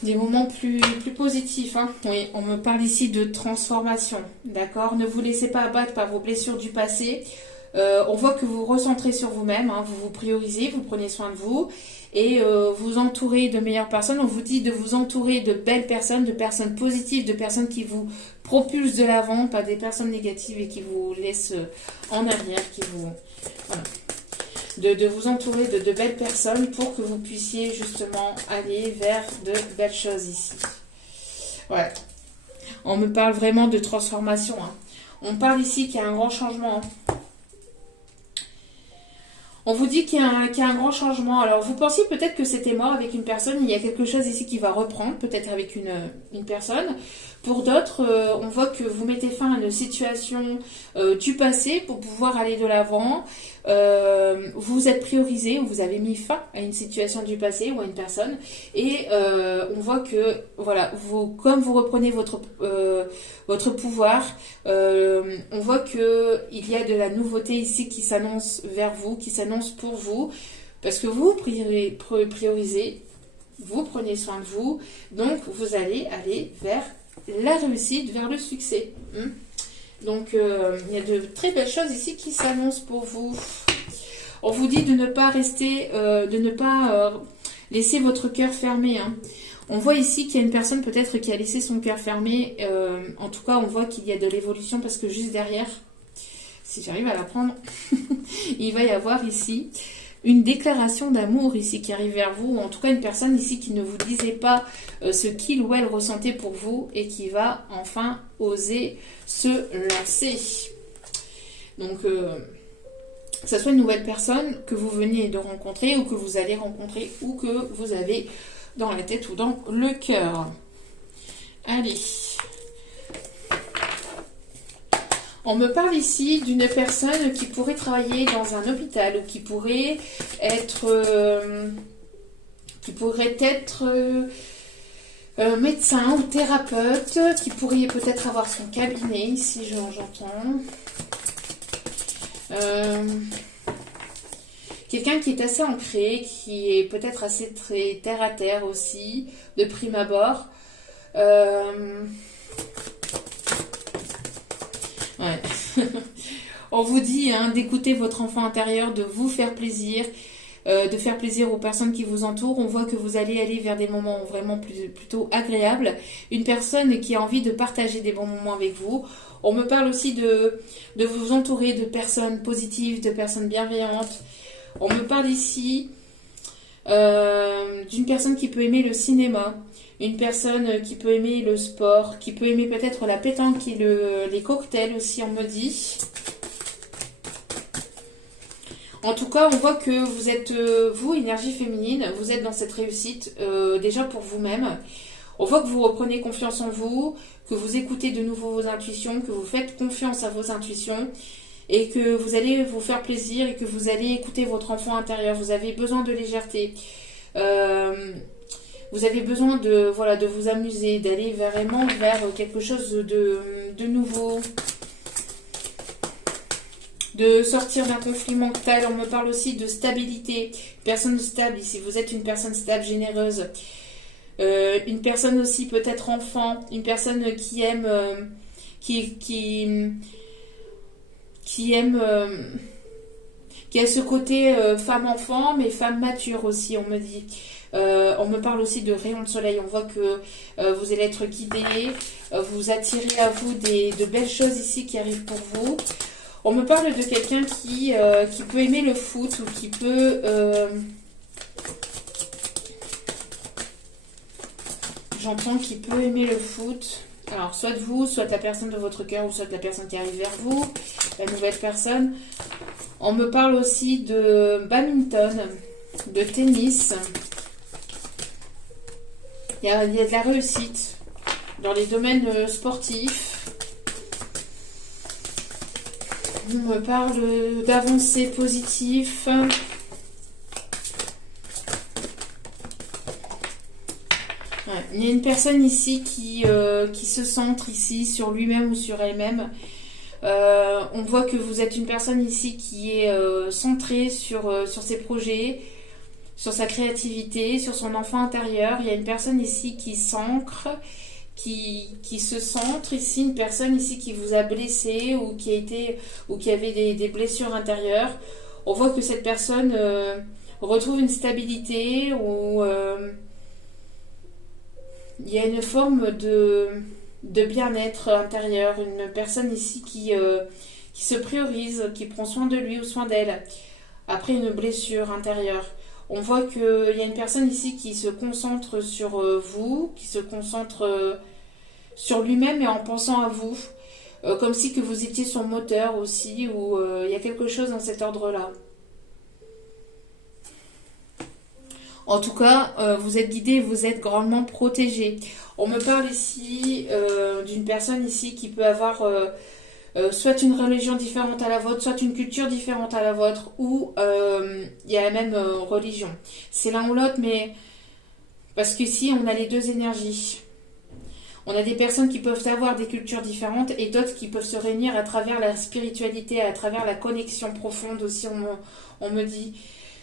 des moments plus positifs. Hein. Oui, on me parle ici de transformation. D'accord ? Ne vous laissez pas abattre par vos blessures du passé. On voit que vous vous recentrez sur vous-même, hein, vous vous priorisez, vous prenez soin de vous et vous entourez de meilleures personnes. On vous dit de vous entourer de belles personnes, de personnes positives, de personnes qui vous propulsent de l'avant, pas des personnes négatives et qui vous laissent en arrière, qui vous... Voilà. De vous entourer de belles personnes pour que vous puissiez justement aller vers de belles choses ici. Ouais. On me parle vraiment de transformation. Hein. On parle ici qu'il y a un grand changement. Hein. On vous dit qu'il y a un grand changement. Alors, vous pensiez peut-être que c'était mort avec une personne. Il y a quelque chose ici qui va reprendre, peut-être avec une personne. Pour d'autres, on voit que vous mettez fin à une situation du passé pour pouvoir aller de l'avant. Vous êtes priorisé ou vous avez mis fin à une situation du passé ou à une personne. Et on voit que, voilà, comme vous reprenez votre pouvoir, on voit qu'il y a de la nouveauté ici qui s'annonce vers vous, qui s'annonce pour vous, parce que vous priorisez, vous prenez soin de vous, donc vous allez aller vers la réussite, vers le succès. Donc il y a de très belles choses ici qui s'annoncent pour vous. On vous dit de ne pas rester, de ne pas laisser votre cœur fermé. Hein. On voit ici qu'il y a une personne peut-être qui a laissé son cœur fermé. En tout cas, on voit qu'il y a de l'évolution parce que juste derrière, si j'arrive à la prendre, il va y avoir ici une déclaration d'amour ici qui arrive vers vous. Ou en tout cas, une personne ici qui ne vous disait pas ce qu'il ou elle ressentait pour vous et qui va enfin oser se lancer. Donc, que ce soit une nouvelle personne que vous venez de rencontrer ou que vous allez rencontrer ou que vous avez dans la tête ou dans le cœur. Allez. On me parle ici d'une personne qui pourrait travailler dans un hôpital ou qui pourrait être médecin ou thérapeute, qui pourrait peut-être avoir son cabinet ici, j'entends. Quelqu'un qui est assez ancré, qui est peut-être assez très terre à terre aussi, de prime abord. Ouais. On vous dit hein, d'écouter votre enfant intérieur, de vous faire plaisir, de faire plaisir aux personnes qui vous entourent. On voit que vous allez aller vers des moments vraiment plutôt agréables. Une personne qui a envie de partager des bons moments avec vous. On me parle aussi de vous entourer de personnes positives, de personnes bienveillantes. On me parle ici d'une personne qui peut aimer le cinéma, une personne qui peut aimer le sport, qui peut aimer peut-être la pétanque et les cocktails aussi, on me dit. En tout cas, on voit que vous êtes, vous, énergie féminine, vous êtes dans cette réussite déjà pour vous-même. On voit que vous reprenez confiance en vous, que vous écoutez de nouveau vos intuitions, que vous faites confiance à vos intuitions et que vous allez vous faire plaisir et que vous allez écouter votre enfant intérieur. Vous avez besoin de légèreté. Vous avez besoin de, voilà, de vous amuser, d'aller vraiment vers quelque chose de nouveau. De sortir d'un conflit mental. On me parle aussi de stabilité. Personne stable ici. Vous êtes une personne stable, généreuse. Une personne aussi peut-être enfant. Une personne qui aime... qui aime... qui a ce côté femme-enfant, mais femme mature aussi, on me dit. On me parle aussi de rayon de soleil. On voit que vous allez être guidé. Vous attirez à vous de belles choses ici qui arrivent pour vous. On me parle de quelqu'un qui peut aimer le foot ou qui peut... J'entends qu'il peut aimer le foot. Alors, soit vous, soit la personne de votre cœur ou soit la personne qui arrive vers vous, la nouvelle personne. On me parle aussi de badminton, de tennis. Il y a de la réussite dans les domaines sportifs. On me parle d'avancées positives. Ouais. Il y a une personne ici qui se centre ici sur lui-même ou sur elle-même. On voit que vous êtes une personne ici qui est centrée sur ses projets, sur sa créativité, sur son enfant intérieur. Il y a une personne ici qui s'ancre, qui se centre ici, une personne ici qui vous a blessé ou qui avait des blessures intérieures. On voit que cette personne retrouve une stabilité ou il y a une forme de bien-être intérieur, une personne ici qui se priorise, qui prend soin de lui ou soin d'elle après une blessure intérieure. On voit qu'il y a une personne ici qui se concentre sur vous, qui se concentre sur lui-même et en pensant à vous, comme si que vous étiez son moteur aussi, ou il y a quelque chose dans cet ordre-là. En tout cas, vous êtes guidé, vous êtes grandement protégé. On me parle ici d'une personne ici qui peut avoir soit une religion différente à la vôtre, soit une culture différente à la vôtre, ou il y a la même religion. C'est l'un ou l'autre, mais parce qu'ici, on a les deux énergies. On a des personnes qui peuvent avoir des cultures différentes et d'autres qui peuvent se réunir à travers la spiritualité, à travers la connexion profonde aussi, on me dit.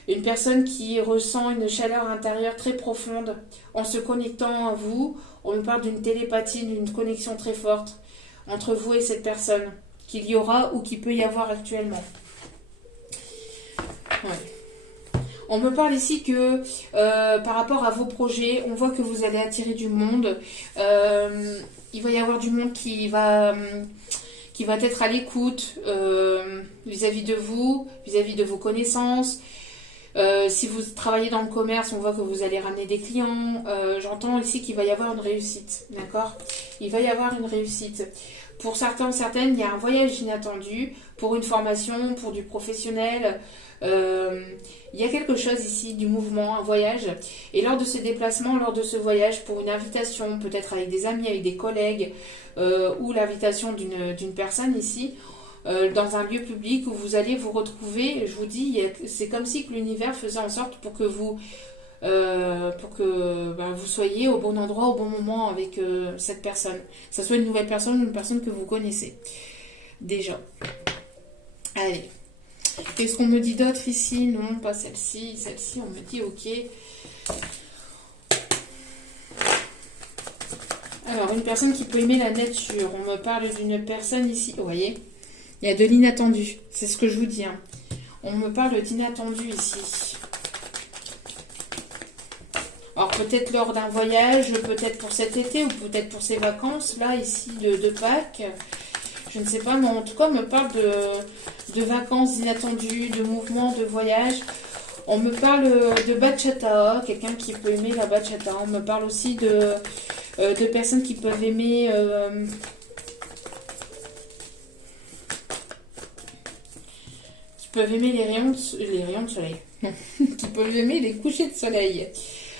Une personne qui ressent une chaleur intérieure très profonde en se connectant à vous. On me parle d'une télépathie, d'une connexion très forte entre vous et cette personne qu'il y aura ou qu'il peut y avoir actuellement. Ouais. On me parle ici que par rapport à vos projets, on voit que vous allez attirer du monde. Il va y avoir du monde qui va être à l'écoute vis-à-vis de vous, vis-à-vis de vos connaissances. Si vous travaillez dans le commerce, on voit que vous allez ramener des clients. J'entends ici qu'il va y avoir une réussite, d'accord ? Il va y avoir une réussite. Pour certains, certaines, il y a un voyage inattendu, pour une formation, pour du professionnel. Il y a quelque chose ici, du mouvement, un voyage. Et lors de ce déplacement, lors de ce voyage, pour une invitation, peut-être avec des amis, avec des collègues, ou l'invitation d'une personne ici, dans un lieu public où vous allez vous retrouver, je vous dis, c'est comme si que l'univers faisait en sorte pour que vous vous soyez au bon endroit, au bon moment avec cette personne. Que ce soit une nouvelle personne ou une personne que vous connaissez déjà. Allez. Qu'est-ce qu'on me dit d'autre ici? Non, pas celle-ci. Celle-ci, on me dit ok. Alors, une personne qui peut aimer la nature. On me parle d'une personne ici. Vous voyez, il y a de l'inattendu. C'est ce que je vous dis. Hein. On me parle d'inattendu ici. Alors, peut-être lors d'un voyage, peut-être pour cet été ou peut-être pour ces vacances, là, ici, de Pâques. Je ne sais pas, mais en tout cas, on me parle de vacances inattendues, de mouvements, de voyages. On me parle de bachata, quelqu'un qui peut aimer la bachata. On me parle aussi de personnes qui peuvent aimer... qui peuvent aimer les rayons de soleil. Qui peuvent aimer les couchers de soleil.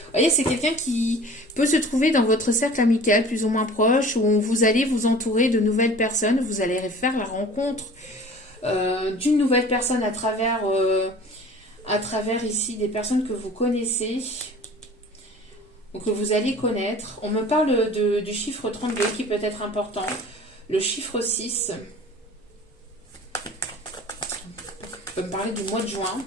Vous voyez, c'est quelqu'un qui peut se trouver dans votre cercle amical plus ou moins proche, où vous allez vous entourer de nouvelles personnes. Vous allez faire la rencontre d'une nouvelle personne à travers ici des personnes que vous connaissez ou que vous allez connaître. On me parle du chiffre 32 qui peut être important. Le chiffre 6. On peut me parler du mois de juin.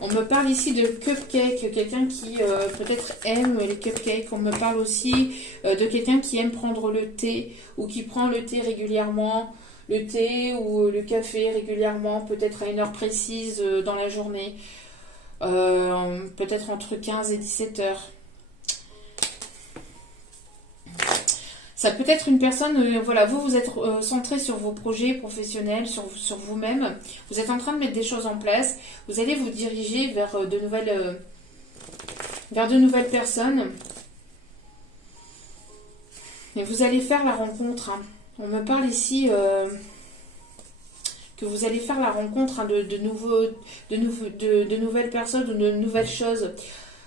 On me parle ici de cupcake, quelqu'un qui peut-être aime les cupcakes. On me parle aussi de quelqu'un qui aime prendre le thé ou qui prend le thé régulièrement, le thé ou le café régulièrement, peut-être à une heure précise dans la journée, peut-être entre 15 et 17 heures. Ça peut être une personne, voilà, vous êtes centré sur vos projets professionnels, sur vous-même. Vous êtes en train de mettre des choses en place. Vous allez vous diriger vers de nouvelles personnes. Et vous allez faire la rencontre. Hein. On me parle ici que vous allez faire la rencontre de nouvelles personnes ou de nouvelles choses.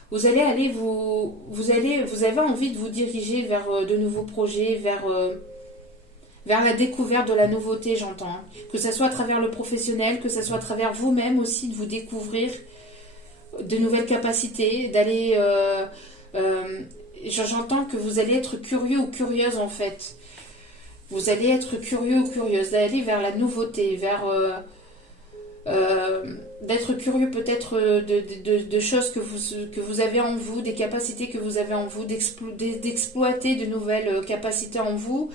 Vous allez aller vous avez envie de vous diriger vers de nouveaux projets, vers la découverte de la nouveauté, j'entends. Hein. Que ce soit à travers le professionnel, que ce soit à travers vous-même aussi, de vous découvrir de nouvelles capacités, d'aller... j'entends que vous allez être curieux ou curieuse en fait. Vous allez être curieux ou curieuse, d'aller vers la nouveauté, vers... d'être curieux peut-être de choses que vous avez en vous, des capacités que vous avez en vous, d'exploiter de nouvelles capacités en vous.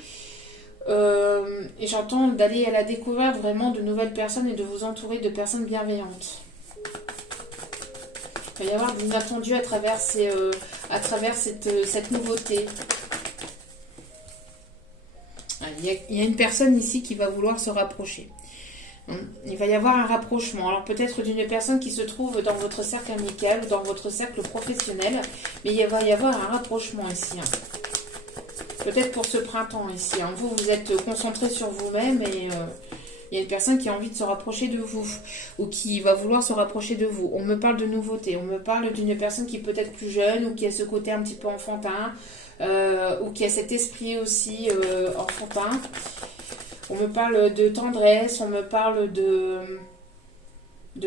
Et j'entends d'aller à la découverte vraiment de nouvelles personnes et de vous entourer de personnes bienveillantes. Il va y avoir de l'inattendu à travers cette nouveauté. Il y a une personne ici qui va vouloir se rapprocher. Il va y avoir un rapprochement. Alors peut-être d'une personne qui se trouve dans votre cercle amical ou dans votre cercle professionnel. Mais il va y avoir un rapprochement ici. Hein. Peut-être pour ce printemps ici. Hein. Vous êtes concentré sur vous-même et il y a une personne qui a envie de se rapprocher de vous. Ou qui va vouloir se rapprocher de vous. On me parle de nouveauté. On me parle d'une personne qui peut être plus jeune ou qui a ce côté un petit peu enfantin. Ou qui a cet esprit aussi enfantin. On me parle de tendresse, on me parle de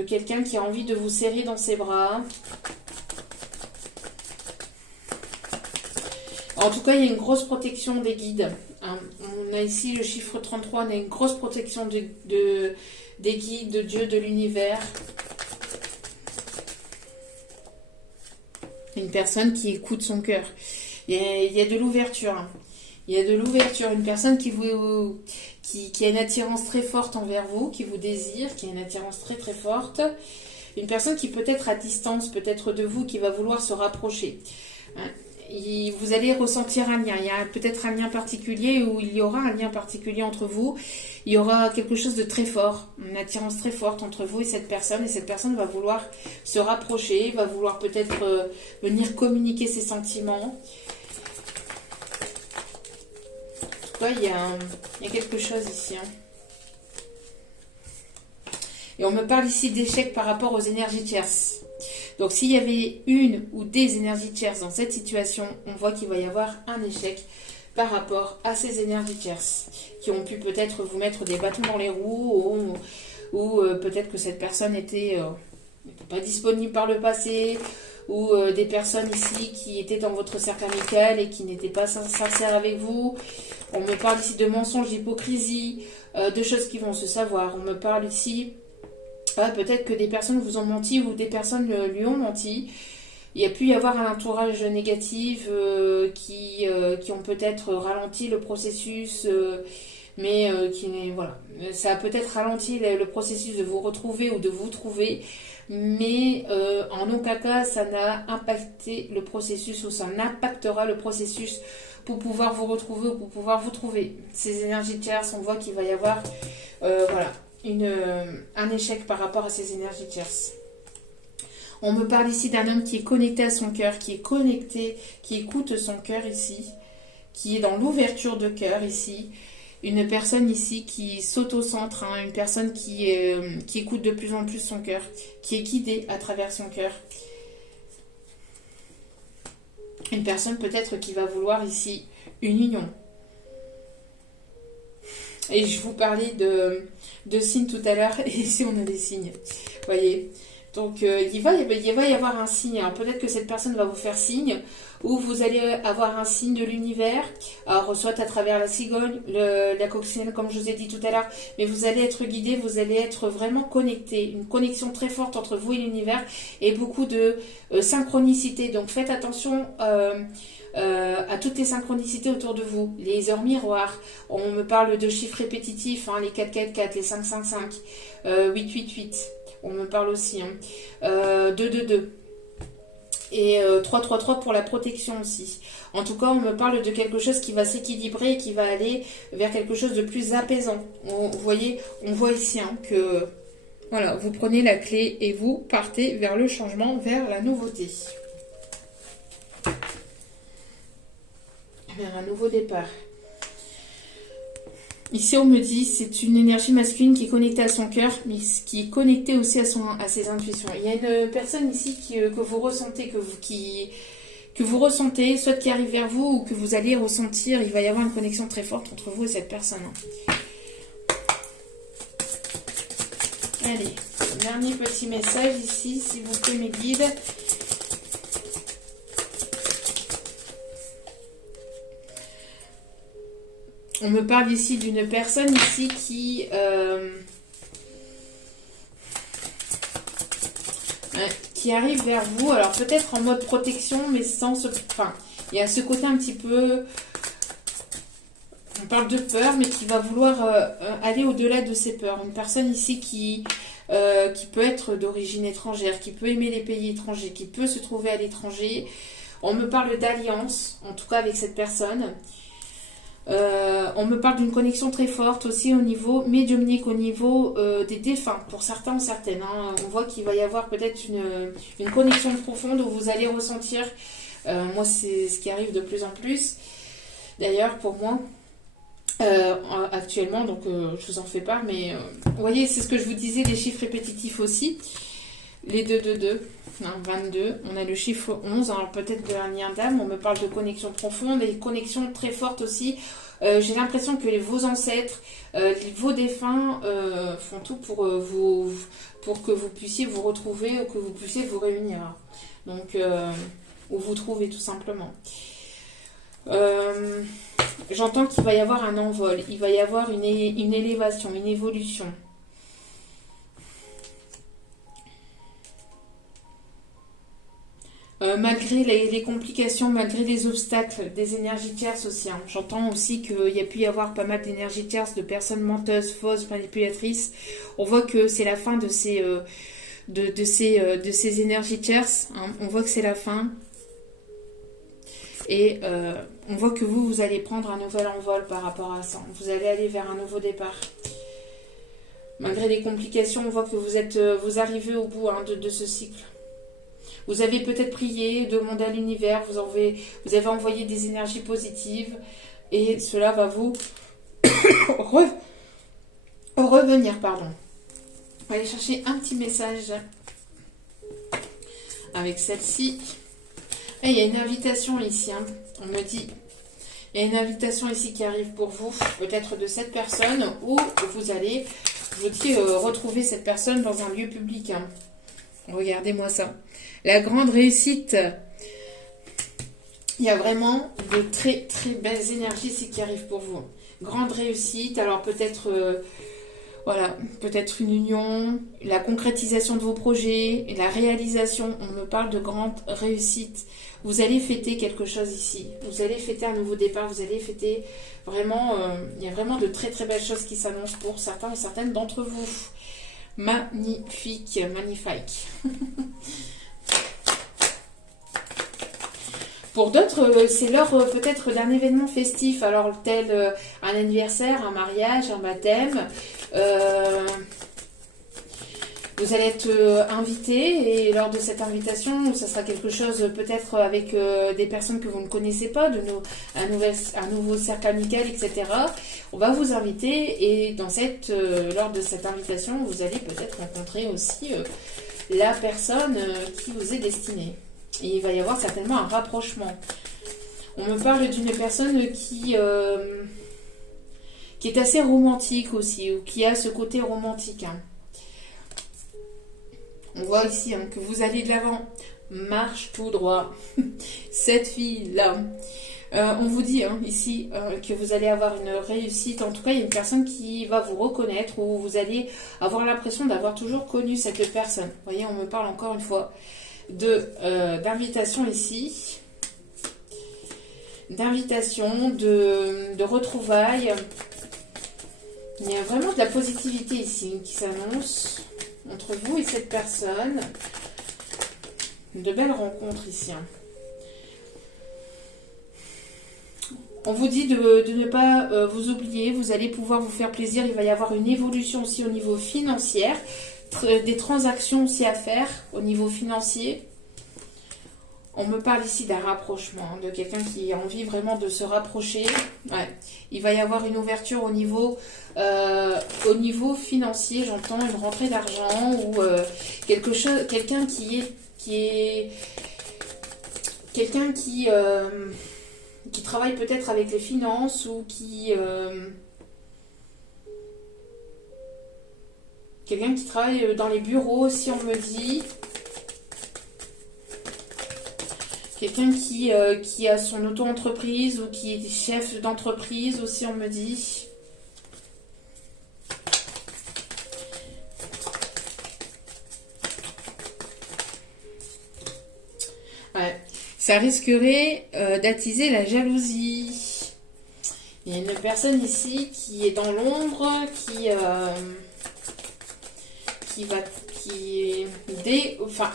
quelqu'un qui a envie de vous serrer dans ses bras. En tout cas, il y a une grosse protection des guides. Hein. On a ici le chiffre 33, on a une grosse protection des guides, de Dieu, de l'univers. Une personne qui écoute son cœur. Il y a de l'ouverture. Hein. Il y a de l'ouverture, une personne qui a une attirance très forte envers vous, qui vous désire, qui a une attirance très très forte. Une personne qui peut être à distance, peut-être de vous, qui va vouloir se rapprocher. Vous allez ressentir un lien. Il y a peut-être un lien particulier ou il y aura un lien particulier entre vous. Il y aura quelque chose de très fort, une attirance très forte entre vous et cette personne. Et cette personne va vouloir se rapprocher, va vouloir peut-être venir communiquer ses sentiments. Il y a quelque chose ici. Hein. Et on me parle ici d'échecs par rapport aux énergies tierces. Donc s'il y avait une ou des énergies tierces dans cette situation, on voit qu'il va y avoir un échec par rapport à ces énergies tierces qui ont pu peut-être vous mettre des bâtons dans les roues ou peut-être que cette personne n'était pas disponible par le passé ou des personnes ici qui étaient dans votre cercle amical et qui n'étaient pas sincères avec vous. On me parle ici de mensonges, d'hypocrisie, de choses qui vont se savoir. On me parle ici, peut-être que des personnes vous ont menti ou des personnes lui ont menti. Il y a pu y avoir un entourage négatif qui ont peut-être ralenti le processus, mais voilà. Ça a peut-être ralenti le processus de vous retrouver ou de vous trouver, mais en aucun cas ça n'a impacté le processus ou ça n'impactera le processus pour pouvoir vous retrouver ou pour pouvoir vous trouver. Ces énergies tierces, on voit qu'il va y avoir voilà, un échec par rapport à ces énergies tierces. On me parle ici d'un homme qui est connecté à son cœur, qui est connecté, qui écoute son cœur ici, qui est dans l'ouverture de cœur ici. Une personne ici qui s'auto-centre, une personne qui écoute de plus en plus son cœur, qui est guidée à travers son cœur. Une personne peut-être qui va vouloir ici une union. Et je vous parlais de signes tout à l'heure, et ici on a des signes, voyez. Donc il va y avoir un signe. Alors peut-être que cette personne va vous faire signe, ou vous allez avoir un signe de l'univers, alors soit à travers la cigogne, la coccinelle comme je vous ai dit tout à l'heure, mais vous allez être guidé, vous allez être vraiment connecté, une connexion très forte entre vous et l'univers, et beaucoup de synchronicité. Donc faites attention à toutes les synchronicités autour de vous, les heures miroirs, on me parle de chiffres répétitifs, les 444, les 555, 888. On me parle aussi. 222. Et 333 pour la protection aussi. En tout cas, on me parle de quelque chose qui va s'équilibrer et qui va aller vers quelque chose de plus apaisant. Vous voyez, on voit ici que voilà, vous prenez la clé et vous partez vers le changement, vers la nouveauté. Vers un nouveau départ. Ici, on me dit c'est une énergie masculine qui est connectée à son cœur, mais qui est connectée aussi à ses intuitions. Il y a une personne ici que vous ressentez, que vous ressentez, soit qui arrive vers vous ou que vous allez ressentir. Il va y avoir une connexion très forte entre vous et cette personne. Allez, dernier petit message ici, s'il vous plaît, mes guides. On me parle ici d'une personne ici qui arrive vers vous. Alors peut-être en mode protection, mais sans ce... Enfin, il y a ce côté un petit peu... On parle de peur, mais qui va vouloir aller au-delà de ses peurs. Une personne ici qui peut être d'origine étrangère, qui peut aimer les pays étrangers, qui peut se trouver à l'étranger. On me parle d'alliance, en tout cas avec cette personne. On me parle d'une connexion très forte aussi au niveau médiumnique, au niveau des défunts, pour certains ou certaines. On voit qu'il va y avoir peut-être une connexion profonde où vous allez ressentir, moi c'est ce qui arrive de plus en plus, d'ailleurs pour moi, actuellement, donc je vous en fais part, mais vous voyez, c'est ce que je vous disais, les chiffres répétitifs aussi, les 222, 22, on a le chiffre 11, alors peut-être de un lien d'âme, on me parle de connexion profonde et connexion très forte aussi. J'ai l'impression que vos ancêtres, vos défunts font tout pour que vous puissiez vous retrouver, que vous puissiez vous réunir. Donc, ou vous trouver tout simplement. J'entends qu'il va y avoir un envol, il va y avoir une élévation, une évolution. Malgré les complications, malgré les obstacles, des énergies tierces aussi. J'entends aussi qu'il y a pu y avoir pas mal d'énergies tierces, de personnes menteuses, fausses, manipulatrices. On voit que c'est la fin de ces énergies tierces. On voit que c'est la fin. Et on voit que vous allez prendre un nouvel envol par rapport à ça. Vous allez aller vers un nouveau départ. Malgré les complications, on voit que vous arrivez au bout de ce cycle. Vous avez peut-être prié, demandé à l'univers, vous avez envoyé des énergies positives et cela va vous revenir, pardon. On va aller chercher un petit message avec celle-ci. Et il y a une invitation ici, on me dit. Il y a une invitation ici qui arrive pour vous, peut-être de cette personne, où vous allez, je vous dis, retrouver cette personne dans un lieu public. Regardez-moi ça. La grande réussite. Il y a vraiment de très très belles énergies ici qui arrivent pour vous. Grande réussite, alors peut-être voilà, peut-être une union, la concrétisation de vos projets, la réalisation. On me parle de grande réussite. Vous allez fêter quelque chose ici. Vous allez fêter un nouveau départ. Vous allez fêter vraiment... il y a vraiment de très très belles choses qui s'annoncent pour certains et certaines d'entre vous. Magnifique, magnifique. Pour d'autres, c'est l'heure peut-être d'un événement festif, alors tel un anniversaire, un mariage, un baptême. Vous allez être invité et lors de cette invitation, ça sera quelque chose peut-être avec des personnes que vous ne connaissez pas, un nouveau cercle amical, etc. On va vous inviter et lors de cette invitation, vous allez peut-être rencontrer aussi la personne qui vous est destinée. Et il va y avoir certainement un rapprochement. On me parle d'une personne qui est assez romantique aussi, ou qui a ce côté romantique. Hein. On voit ici que vous allez de l'avant. Marche tout droit. Cette fille-là. On vous dit ici que vous allez avoir une réussite. En tout cas, il y a une personne qui va vous reconnaître ou vous allez avoir l'impression d'avoir toujours connu cette personne. Vous voyez, on me parle encore une fois d'invitation ici, d'invitation, de retrouvailles. Il y a vraiment de la positivité ici qui s'annonce entre vous et cette personne. De belles rencontres ici. On vous dit de ne pas vous oublier, vous allez pouvoir vous faire plaisir. Il va y avoir une évolution aussi au niveau financier. Des transactions aussi à faire au niveau financier. On me parle ici d'un rapprochement, de quelqu'un qui a envie vraiment de se rapprocher. Ouais. Il va y avoir une ouverture au niveau financier, j'entends une rentrée d'argent ou quelqu'un qui travaille peut-être avec les finances ou quelqu'un qui travaille dans les bureaux, si on me dit. Quelqu'un qui a son auto-entreprise ou qui est chef d'entreprise aussi, on me dit. Ouais. Ça risquerait d'attiser la jalousie. Il y a une personne ici qui est dans l'ombre,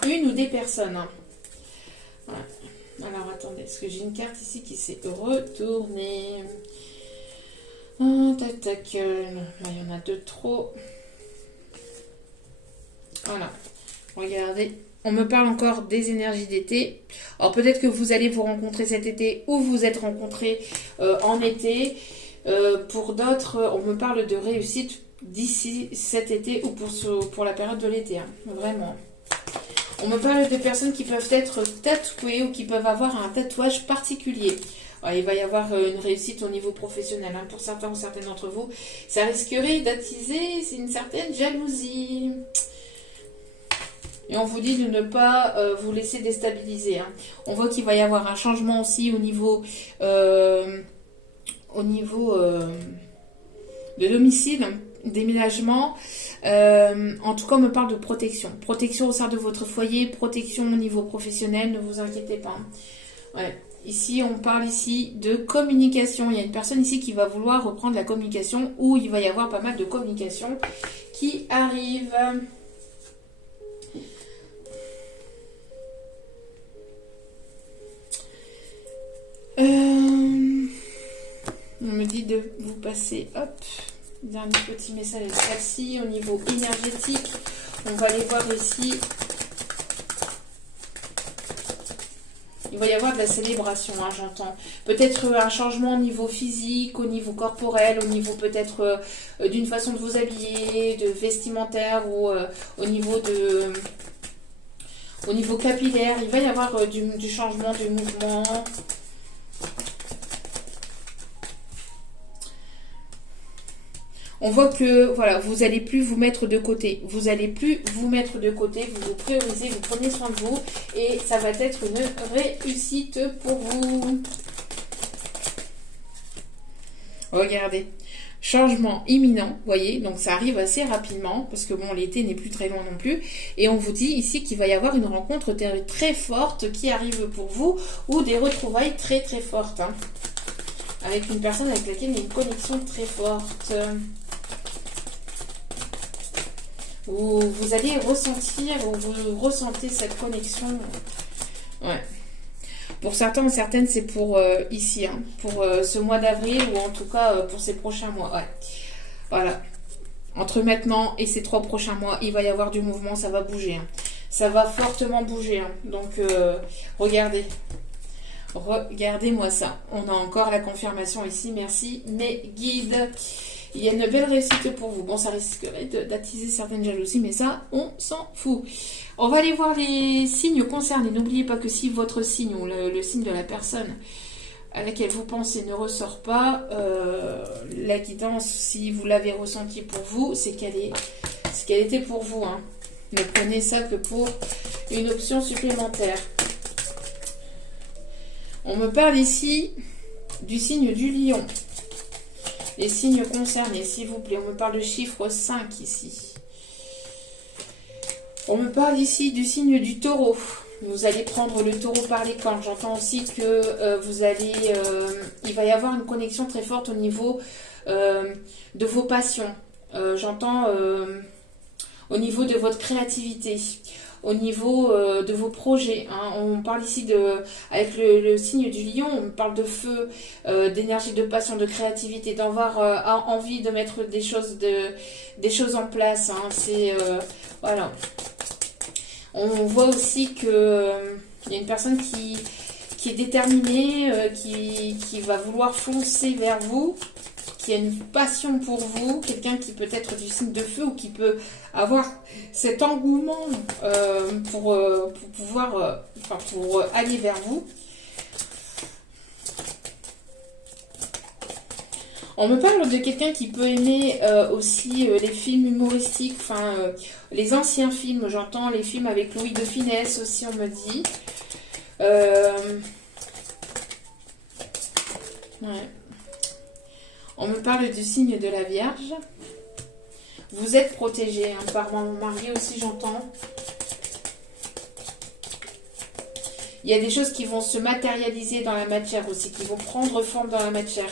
une ou des personnes. Ouais. Alors attendez, est-ce que j'ai une carte ici qui s'est retournée? Oh, tac, tac. Là, il y en a deux trop. Voilà. Regardez. On me parle encore des énergies d'été. Alors peut-être que vous allez vous rencontrer cet été ou vous êtes rencontrés en été. Pour d'autres, on me parle de réussite d'ici cet été ou pour la période de l'été. Hein. Vraiment. On me parle de personnes qui peuvent être tatouées ou qui peuvent avoir un tatouage particulier. Ouais, il va y avoir une réussite au niveau professionnel. Hein, pour certains ou certaines d'entre vous, ça risquerait d'attiser une certaine jalousie. Et on vous dit de ne pas vous laisser déstabiliser. Hein. On voit qu'il va y avoir un changement aussi au niveau de domicile, déménagement. En tout cas, on me parle de protection. Protection au sein de votre foyer, protection au niveau professionnel, ne vous inquiétez pas. Ouais. Ici, on parle ici de communication. Il y a une personne ici qui va vouloir reprendre la communication ou il va y avoir pas mal de communication qui arrive. On me dit de vous passer, hop, dernier petit message de celle-ci au niveau énergétique. On va aller voir ici. Il va y avoir de la célébration, hein, j'entends. Peut-être un changement au niveau physique, au niveau corporel, au niveau peut-être d'une façon de vous habiller, de vestimentaire ou au niveau capillaire. Il va y avoir du changement, du mouvement. On voit que, voilà, vous allez plus vous mettre de côté. Vous allez plus vous mettre de côté. Vous vous priorisez, vous prenez soin de vous. Et ça va être une réussite pour vous. Regardez. Changement imminent, voyez, donc ça arrive assez rapidement, parce que bon, l'été n'est plus très loin non plus, et on vous dit ici qu'il va y avoir une rencontre très forte qui arrive pour vous, ou des retrouvailles très très fortes, hein, avec une personne avec laquelle il y a une connexion très forte. Vous allez ressentir, ou vous ressentez cette connexion, ouais. Pour certains et certaines, c'est pour ici, hein, pour ce mois d'avril ou en tout cas pour ces prochains mois. Ouais. Voilà. Entre maintenant et ces 3 prochains mois, il va y avoir du mouvement, ça va bouger. Hein. Ça va fortement bouger. Hein. Donc, regardez. Regardez-moi ça. On a encore la confirmation ici. Merci, mes guides. Il y a une belle réussite pour vous. Bon, ça risquerait d'attiser certaines jalousies, mais ça, on s'en fout. On va aller voir les signes concernés. N'oubliez pas que si votre signe ou le signe de la personne à laquelle vous pensez ne ressort pas, la guidance, si vous l'avez ressentie pour vous, c'est qu'elle était pour vous. Hein. Ne prenez ça que pour une option supplémentaire. On me parle ici du signe du lion. Les signes concernés, s'il vous plaît. On me parle de chiffre 5 ici. On me parle ici du signe du taureau. Vous allez prendre le taureau par les cornes. J'entends aussi que il va y avoir une connexion très forte au niveau de vos passions. J'entends au niveau de votre créativité. Au niveau de vos projets. Hein. On parle ici avec le signe du lion, on parle de feu, d'énergie, de passion, de créativité, d'avoir envie de mettre des choses en place. Hein. C'est voilà. On voit aussi que il y a une personne qui est déterminée, qui va vouloir foncer vers vous, qui a une passion pour vous, quelqu'un qui peut être du signe de feu ou qui peut avoir cet engouement pour pouvoir, pour aller vers vous. On me parle de quelqu'un qui peut aimer aussi les films humoristiques, les anciens films, j'entends les films avec Louis de Funès aussi, on me dit. Ouais. On me parle du signe de la Vierge. Vous êtes protégé hein, par mon mari aussi, j'entends. Il y a des choses qui vont se matérialiser dans la matière aussi, qui vont prendre forme dans la matière.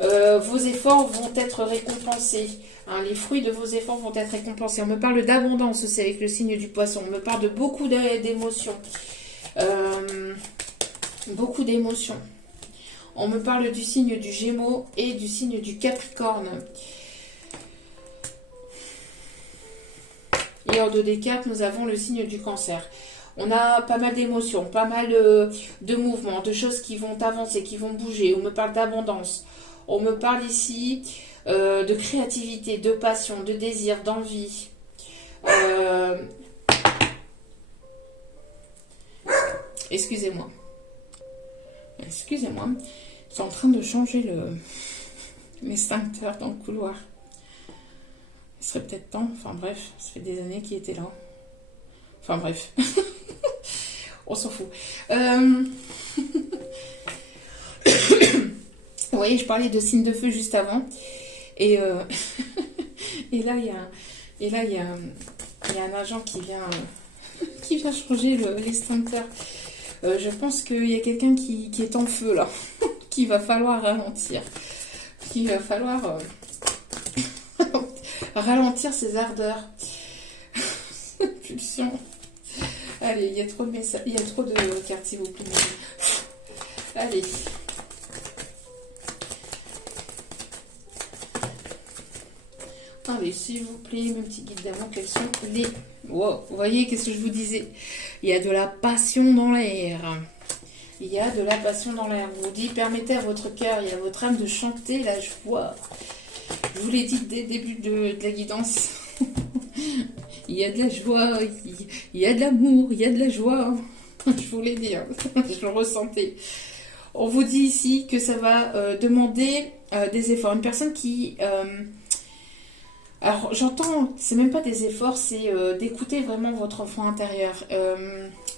Vos efforts vont être récompensés. Hein, les fruits de vos efforts vont être récompensés. On me parle d'abondance aussi avec le signe du poisson. On me parle de beaucoup d'émotions. Beaucoup d'émotions. On me parle du signe du Gémeaux et du signe du Capricorne. Et en 2 des 4, nous avons le signe du Cancer. On a pas mal d'émotions, pas mal de mouvements, de choses qui vont avancer, qui vont bouger. On me parle d'abondance. On me parle ici de créativité, de passion, de désir, d'envie. Excusez-moi. Excusez-moi. Je suis en train de changer l'extincteur dans le couloir. Il serait peut-être temps. Enfin bref, ça fait des années qu'il était là. Enfin bref. On s'en fout. Vous voyez, je parlais de signe de feu juste avant. Et, et là, il y a un agent qui vient changer l'extincteur. Je pense qu'il y a quelqu'un qui est en feu là. Qu'il va falloir ralentir. Qu'il va falloir ralentir ses ardeurs. Pulsion. Allez, il y a trop de messages. Il y a trop de cartes, s'il vous plaît. Allez. Allez, s'il vous plaît, mes petits guides d'amour, quels sont les... Wow, vous voyez, qu'est-ce que je vous disais? Il y a de la passion dans l'air. Il y a de la passion dans l'air. Je vous dis, permettez à votre cœur et à votre âme de chanter la joie. Je vous l'ai dit dès le début de la guidance. Il y a de la joie, il y a de l'amour, il y a de la joie. Je vous l'ai dit, hein. Je le ressentais. On vous dit ici que ça va demander des efforts. Une personne qui Alors j'entends, c'est même pas des efforts, c'est d'écouter vraiment votre enfant intérieur.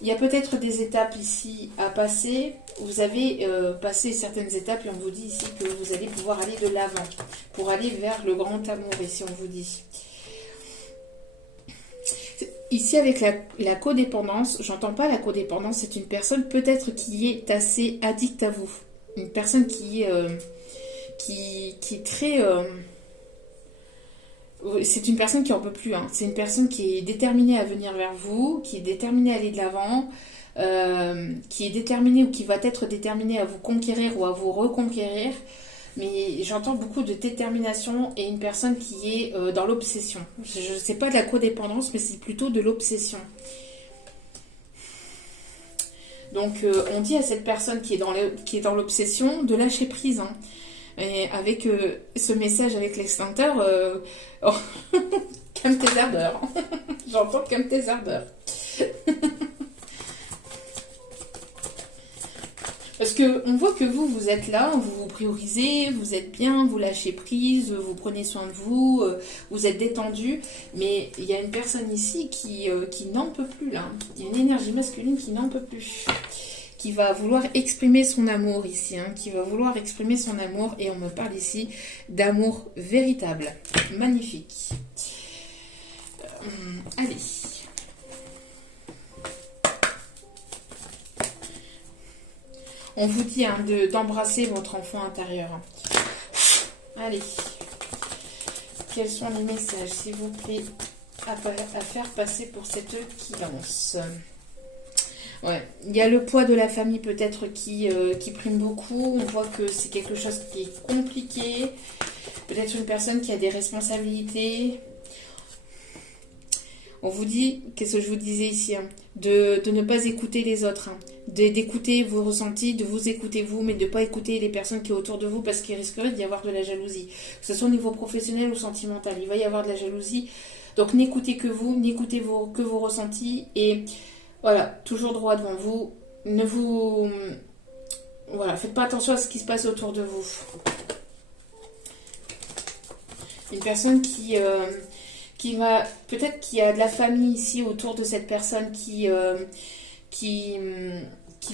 Il y a peut-être des étapes ici à passer. Vous avez passé certaines étapes et on vous dit ici que vous allez pouvoir aller de l'avant pour aller vers le grand amour ici on vous dit. Ici avec la codépendance, j'entends pas la codépendance, c'est une personne peut-être qui est assez addicte à vous. Une personne qui est très... c'est une personne qui en peut plus. Hein. C'est une personne qui est déterminée à venir vers vous, qui est déterminée à aller de l'avant, qui est déterminée ou qui va être déterminée à vous conquérir ou à vous reconquérir. Mais j'entends beaucoup de détermination et une personne qui est dans l'obsession. Je ne sais pas de la codépendance, mais c'est plutôt de l'obsession. Donc on dit à cette personne qui est dans l'obsession de lâcher prise. Hein. Et avec ce message avec l'extincteur, oh, calme tes ardeurs. J'entends calme tes ardeurs. Parce qu'on voit que vous êtes là, vous vous priorisez, vous êtes bien, vous lâchez prise, vous prenez soin de vous, vous êtes détendu. Mais il y a une personne ici qui n'en peut plus là. Il y a une énergie masculine qui n'en peut plus. Qui va vouloir exprimer son amour ici. Hein, qui va vouloir exprimer son amour. Et on me parle ici d'amour véritable. Magnifique. Allez. On vous dit hein, d'embrasser votre enfant intérieur. Allez. Quels sont les messages, s'il vous plaît, à faire passer pour cette qui lance? Ouais. Il y a le poids de la famille peut-être qui prime beaucoup. On voit que c'est quelque chose qui est compliqué. Peut-être une personne qui a des responsabilités. On vous dit, qu'est-ce que je vous disais ici, hein, de ne pas écouter les autres, hein, d'écouter vos ressentis, de vous écouter vous, mais de ne pas écouter les personnes qui sont autour de vous parce qu'il risquerait d'y avoir de la jalousie. Que ce soit au niveau professionnel ou sentimental, il va y avoir de la jalousie. Donc n'écoutez que vous, n'écoutez que vos ressentis et voilà, toujours droit devant vous. Ne vous... Voilà, faites pas attention à ce qui se passe autour de vous. Une personne qui va... Peut-être qu'il y a de la famille ici autour de cette personne qui le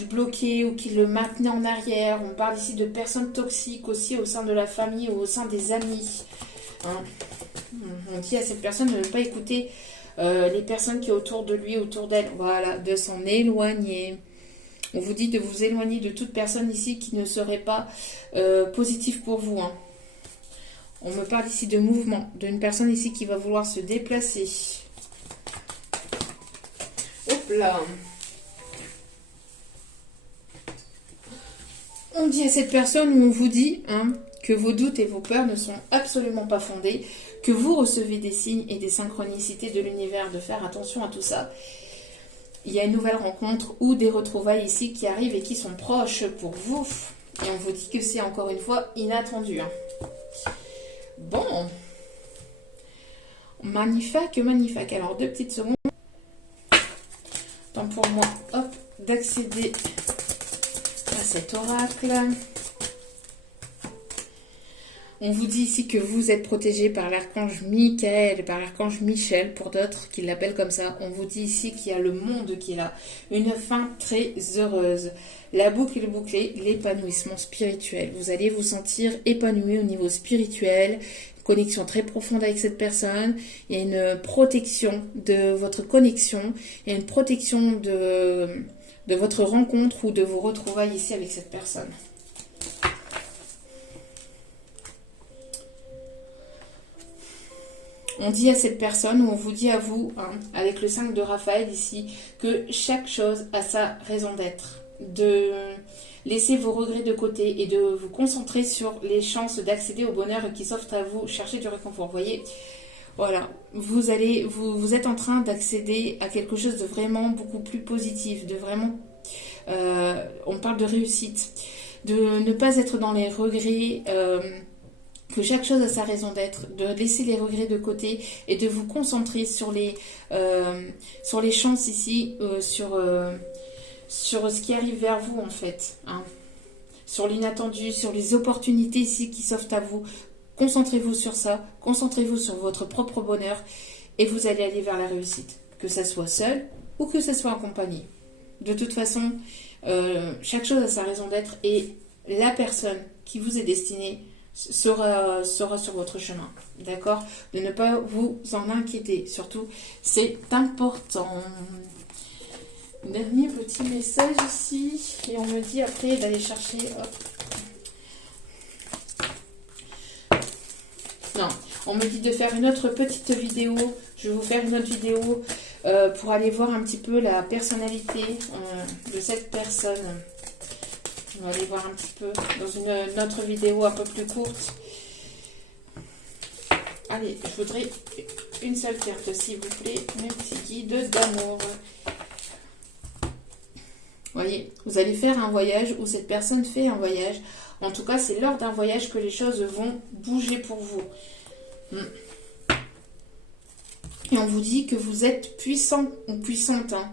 bloquait ou qui le maintenait en arrière. On parle ici de personnes toxiques aussi au sein de la famille ou au sein des amis. Hein. On dit à cette personne de ne pas écouter les personnes qui sont autour de lui, autour d'elle. Voilà, de s'en éloigner. On vous dit de vous éloigner de toute personne ici qui ne serait pas positive pour vous. Hein. On me parle ici de mouvement, d'une personne ici qui va vouloir se déplacer. Hop là. On dit à cette personne où on vous dit hein, que vos doutes et vos peurs ne sont absolument pas fondés, que vous recevez des signes et des synchronicités de l'univers, de faire attention à tout ça. Il y a une nouvelle rencontre ou des retrouvailles ici qui arrivent et qui sont proches pour vous. Et on vous dit que c'est encore une fois inattendu. Hein. Bon. Magnifique, magnifique. Alors, 2 petites secondes. Temps pour moi, hop, d'accéder à cet oracle. On vous dit ici que vous êtes protégé par l'archange Michael, par l'archange Michel, pour d'autres qui l'appellent comme ça. On vous dit ici qu'il y a le monde qui est là. Une fin très heureuse. La boucle est bouclée, l'épanouissement spirituel. Vous allez vous sentir épanoui au niveau spirituel. Une connexion très profonde avec cette personne. Il y a une protection de votre connexion. Il y a une protection de votre rencontre ou de vos retrouvailles ici avec cette personne. On dit à cette personne, ou on vous dit à vous, hein, avec le 5 de Raphaël ici, que chaque chose a sa raison d'être. De laisser vos regrets de côté et de vous concentrer sur les chances d'accéder au bonheur qui s'offrent à vous, chercher du réconfort. Vous voyez, voilà, vous êtes en train d'accéder à quelque chose de vraiment beaucoup plus positif, de vraiment, on parle de réussite, de ne pas être dans les regrets, que chaque chose a sa raison d'être, de laisser les regrets de côté et de vous concentrer sur les chances ici, sur ce qui arrive vers vous en fait, hein. Sur l'inattendu, sur les opportunités ici qui s'offrent à vous. Concentrez-vous sur ça, concentrez-vous sur votre propre bonheur et vous allez aller vers la réussite. Que ça soit seul ou que ça soit en compagnie. De toute façon, chaque chose a sa raison d'être et la personne qui vous est destinée sera sur votre chemin. D'accord? De ne pas vous en inquiéter. Surtout, c'est important. Dernier petit message ici. Et on me dit après d'aller chercher... Hop. Non, on me dit de faire une autre petite vidéo. Je vais vous faire une autre vidéo pour aller voir un petit peu la personnalité de cette personne. On va aller voir un petit peu dans une autre vidéo un peu plus courte. Allez, je voudrais une seule carte, s'il vous plaît. Mes petits guides d'amour. Voyez, vous allez faire un voyage ou cette personne fait un voyage. En tout cas, c'est lors d'un voyage que les choses vont bouger pour vous. Et on vous dit que vous êtes puissant ou puissante. Hein.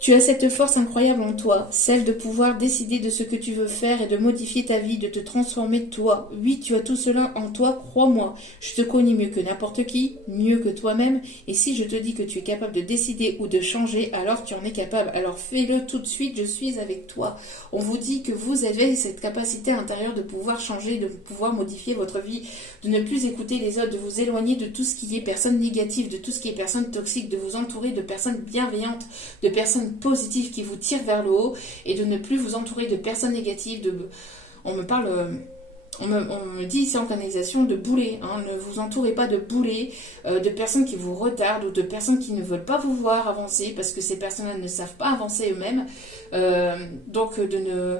Tu as cette force incroyable en toi, celle de pouvoir décider de ce que tu veux faire et de modifier ta vie, de te transformer toi. Oui, tu as tout cela en toi, crois-moi. Je te connais mieux que n'importe qui, mieux que toi-même. Et si je te dis que tu es capable de décider ou de changer, alors tu en es capable. Alors fais-le tout de suite, je suis avec toi. On vous dit que vous avez cette capacité intérieure de pouvoir changer, de pouvoir modifier votre vie, de ne plus écouter les autres, de vous éloigner de tout ce qui est personne négative, de tout ce qui est personne toxique, de vous entourer de personnes bienveillantes, de personnes positives qui vous tirent vers le haut et de ne plus vous entourer de personnes négatives. On me dit ici en canalisation de boulets. Hein, ne vous entourez pas de boulets, de personnes qui vous retardent ou de personnes qui ne veulent pas vous voir avancer parce que ces personnes-là ne savent pas avancer eux-mêmes. Donc de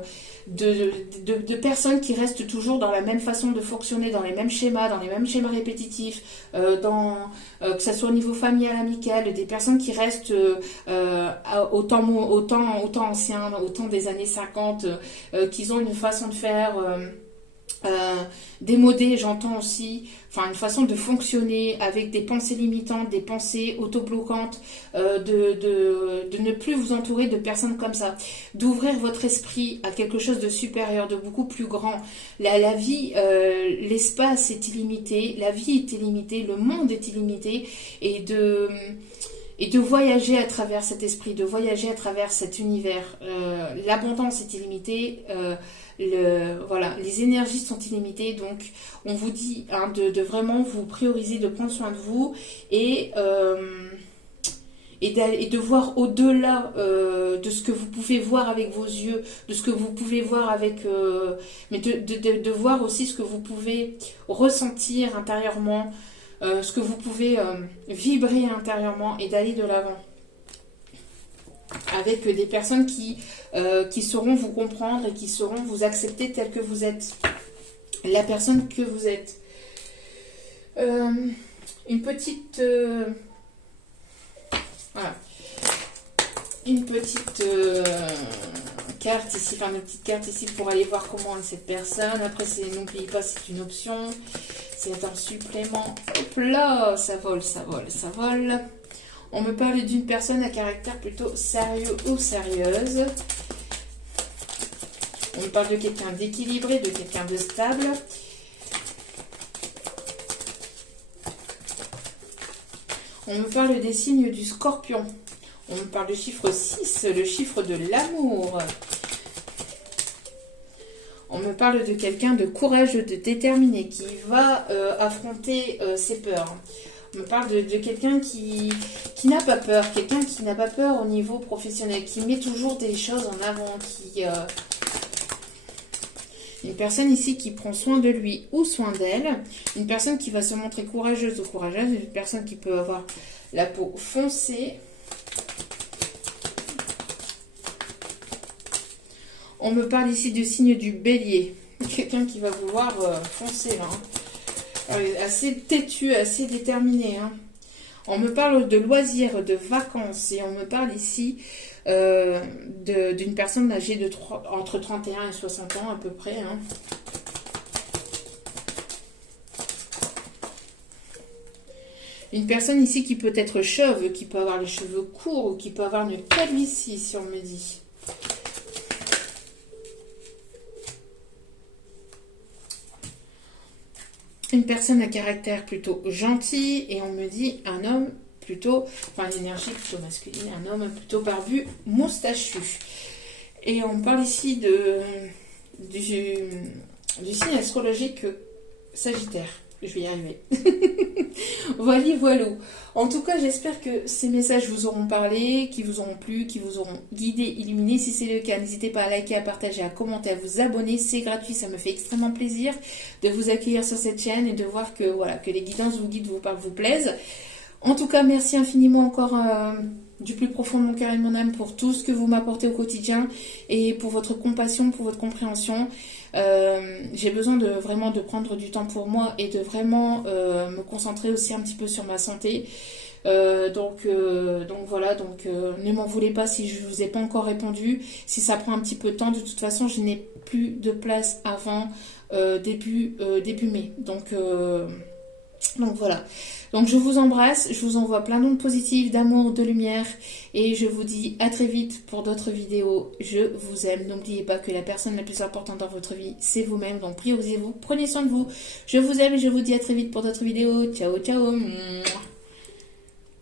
personnes qui restent toujours dans la même façon de fonctionner, dans les mêmes schémas répétitifs, que ce soit au niveau familial, amical, des personnes qui restent au temps ancien, au temps des années 50, qui ont une façon de faire... démodé, j'entends aussi, enfin une façon de fonctionner avec des pensées limitantes, des pensées autobloquantes, de ne plus vous entourer de personnes comme ça, d'ouvrir votre esprit à quelque chose de supérieur, de beaucoup plus grand. La vie, l'espace est illimité, la vie est illimitée, le monde est illimité, et de voyager à travers cet esprit, de voyager à travers cet univers. L'abondance est illimitée, voilà, les énergies sont illimitées, donc on vous dit hein, de vraiment vous prioriser, de prendre soin de vous et de voir au-delà de ce que vous pouvez voir avec vos yeux, de ce que vous pouvez voir avec... mais de voir aussi ce que vous pouvez ressentir intérieurement, ce que vous pouvez vibrer intérieurement et d'aller de l'avant. Avec des personnes qui sauront vous comprendre et qui sauront vous accepter tel que vous êtes. La personne que vous êtes. Une petite... voilà. Une petite carte ici, enfin une petite carte ici pour aller voir comment est cette personne. Après, n'oubliez pas, c'est une option. C'est un supplément. Hop là, ça vole, ça vole, ça vole. On me parle d'une personne à caractère plutôt sérieux ou sérieuse. On me parle de quelqu'un d'équilibré, de quelqu'un de stable. On me parle des signes du Scorpion. On me parle du chiffre 6, le chiffre de l'amour. On me parle de quelqu'un de courageux, de déterminé, qui va affronter ses peurs. On me parle de quelqu'un qui n'a pas peur, quelqu'un qui n'a pas peur au niveau professionnel, qui met toujours des choses en avant, une personne ici qui prend soin de lui ou soin d'elle, une personne qui va se montrer courageuse ou courageuse, une personne qui peut avoir la peau foncée. On me parle ici du signe du Bélier, quelqu'un qui va vouloir foncer là. Assez têtu, assez déterminé. Hein. On me parle de loisirs, de vacances. Et on me parle ici d'une personne âgée entre 31 et 60 ans à peu près. Hein. Une personne ici qui peut être chauve, qui peut avoir les cheveux courts ou qui peut avoir une calvitie, si on me dit. une personne à caractère plutôt gentil et on me dit un homme plutôt, enfin l'énergie plutôt masculine, un homme plutôt barbu, moustachu. Et on parle ici du signe astrologique Sagittaire. Je vais y arriver. Voilà. En tout cas, j'espère que ces messages vous auront parlé, qui vous auront plu, qui vous auront guidé, illuminé. Si c'est le cas, n'hésitez pas à liker, à partager, à commenter, à vous abonner. C'est gratuit, ça me fait extrêmement plaisir de vous accueillir sur cette chaîne et de voir que, voilà, que les guidances vous guident, vous parlent, vous plaisent. En tout cas, merci infiniment encore du plus profond de mon cœur et de mon âme pour tout ce que vous m'apportez au quotidien et pour votre compassion, pour votre compréhension. J'ai besoin de vraiment de prendre du temps pour moi et de vraiment me concentrer aussi un petit peu sur ma santé. Donc voilà, ne m'en voulez pas si je ne vous ai pas encore répondu. Si ça prend un petit peu de temps, de toute façon, je n'ai plus de place avant début mai. Donc voilà. Donc je vous embrasse, je vous envoie plein d'ondes positives, d'amour, de lumière et je vous dis à très vite pour d'autres vidéos. Je vous aime. N'oubliez pas que la personne la plus importante dans votre vie, c'est vous-même. Donc priorisez-vous, prenez soin de vous. Je vous aime et je vous dis à très vite pour d'autres vidéos. Ciao, ciao.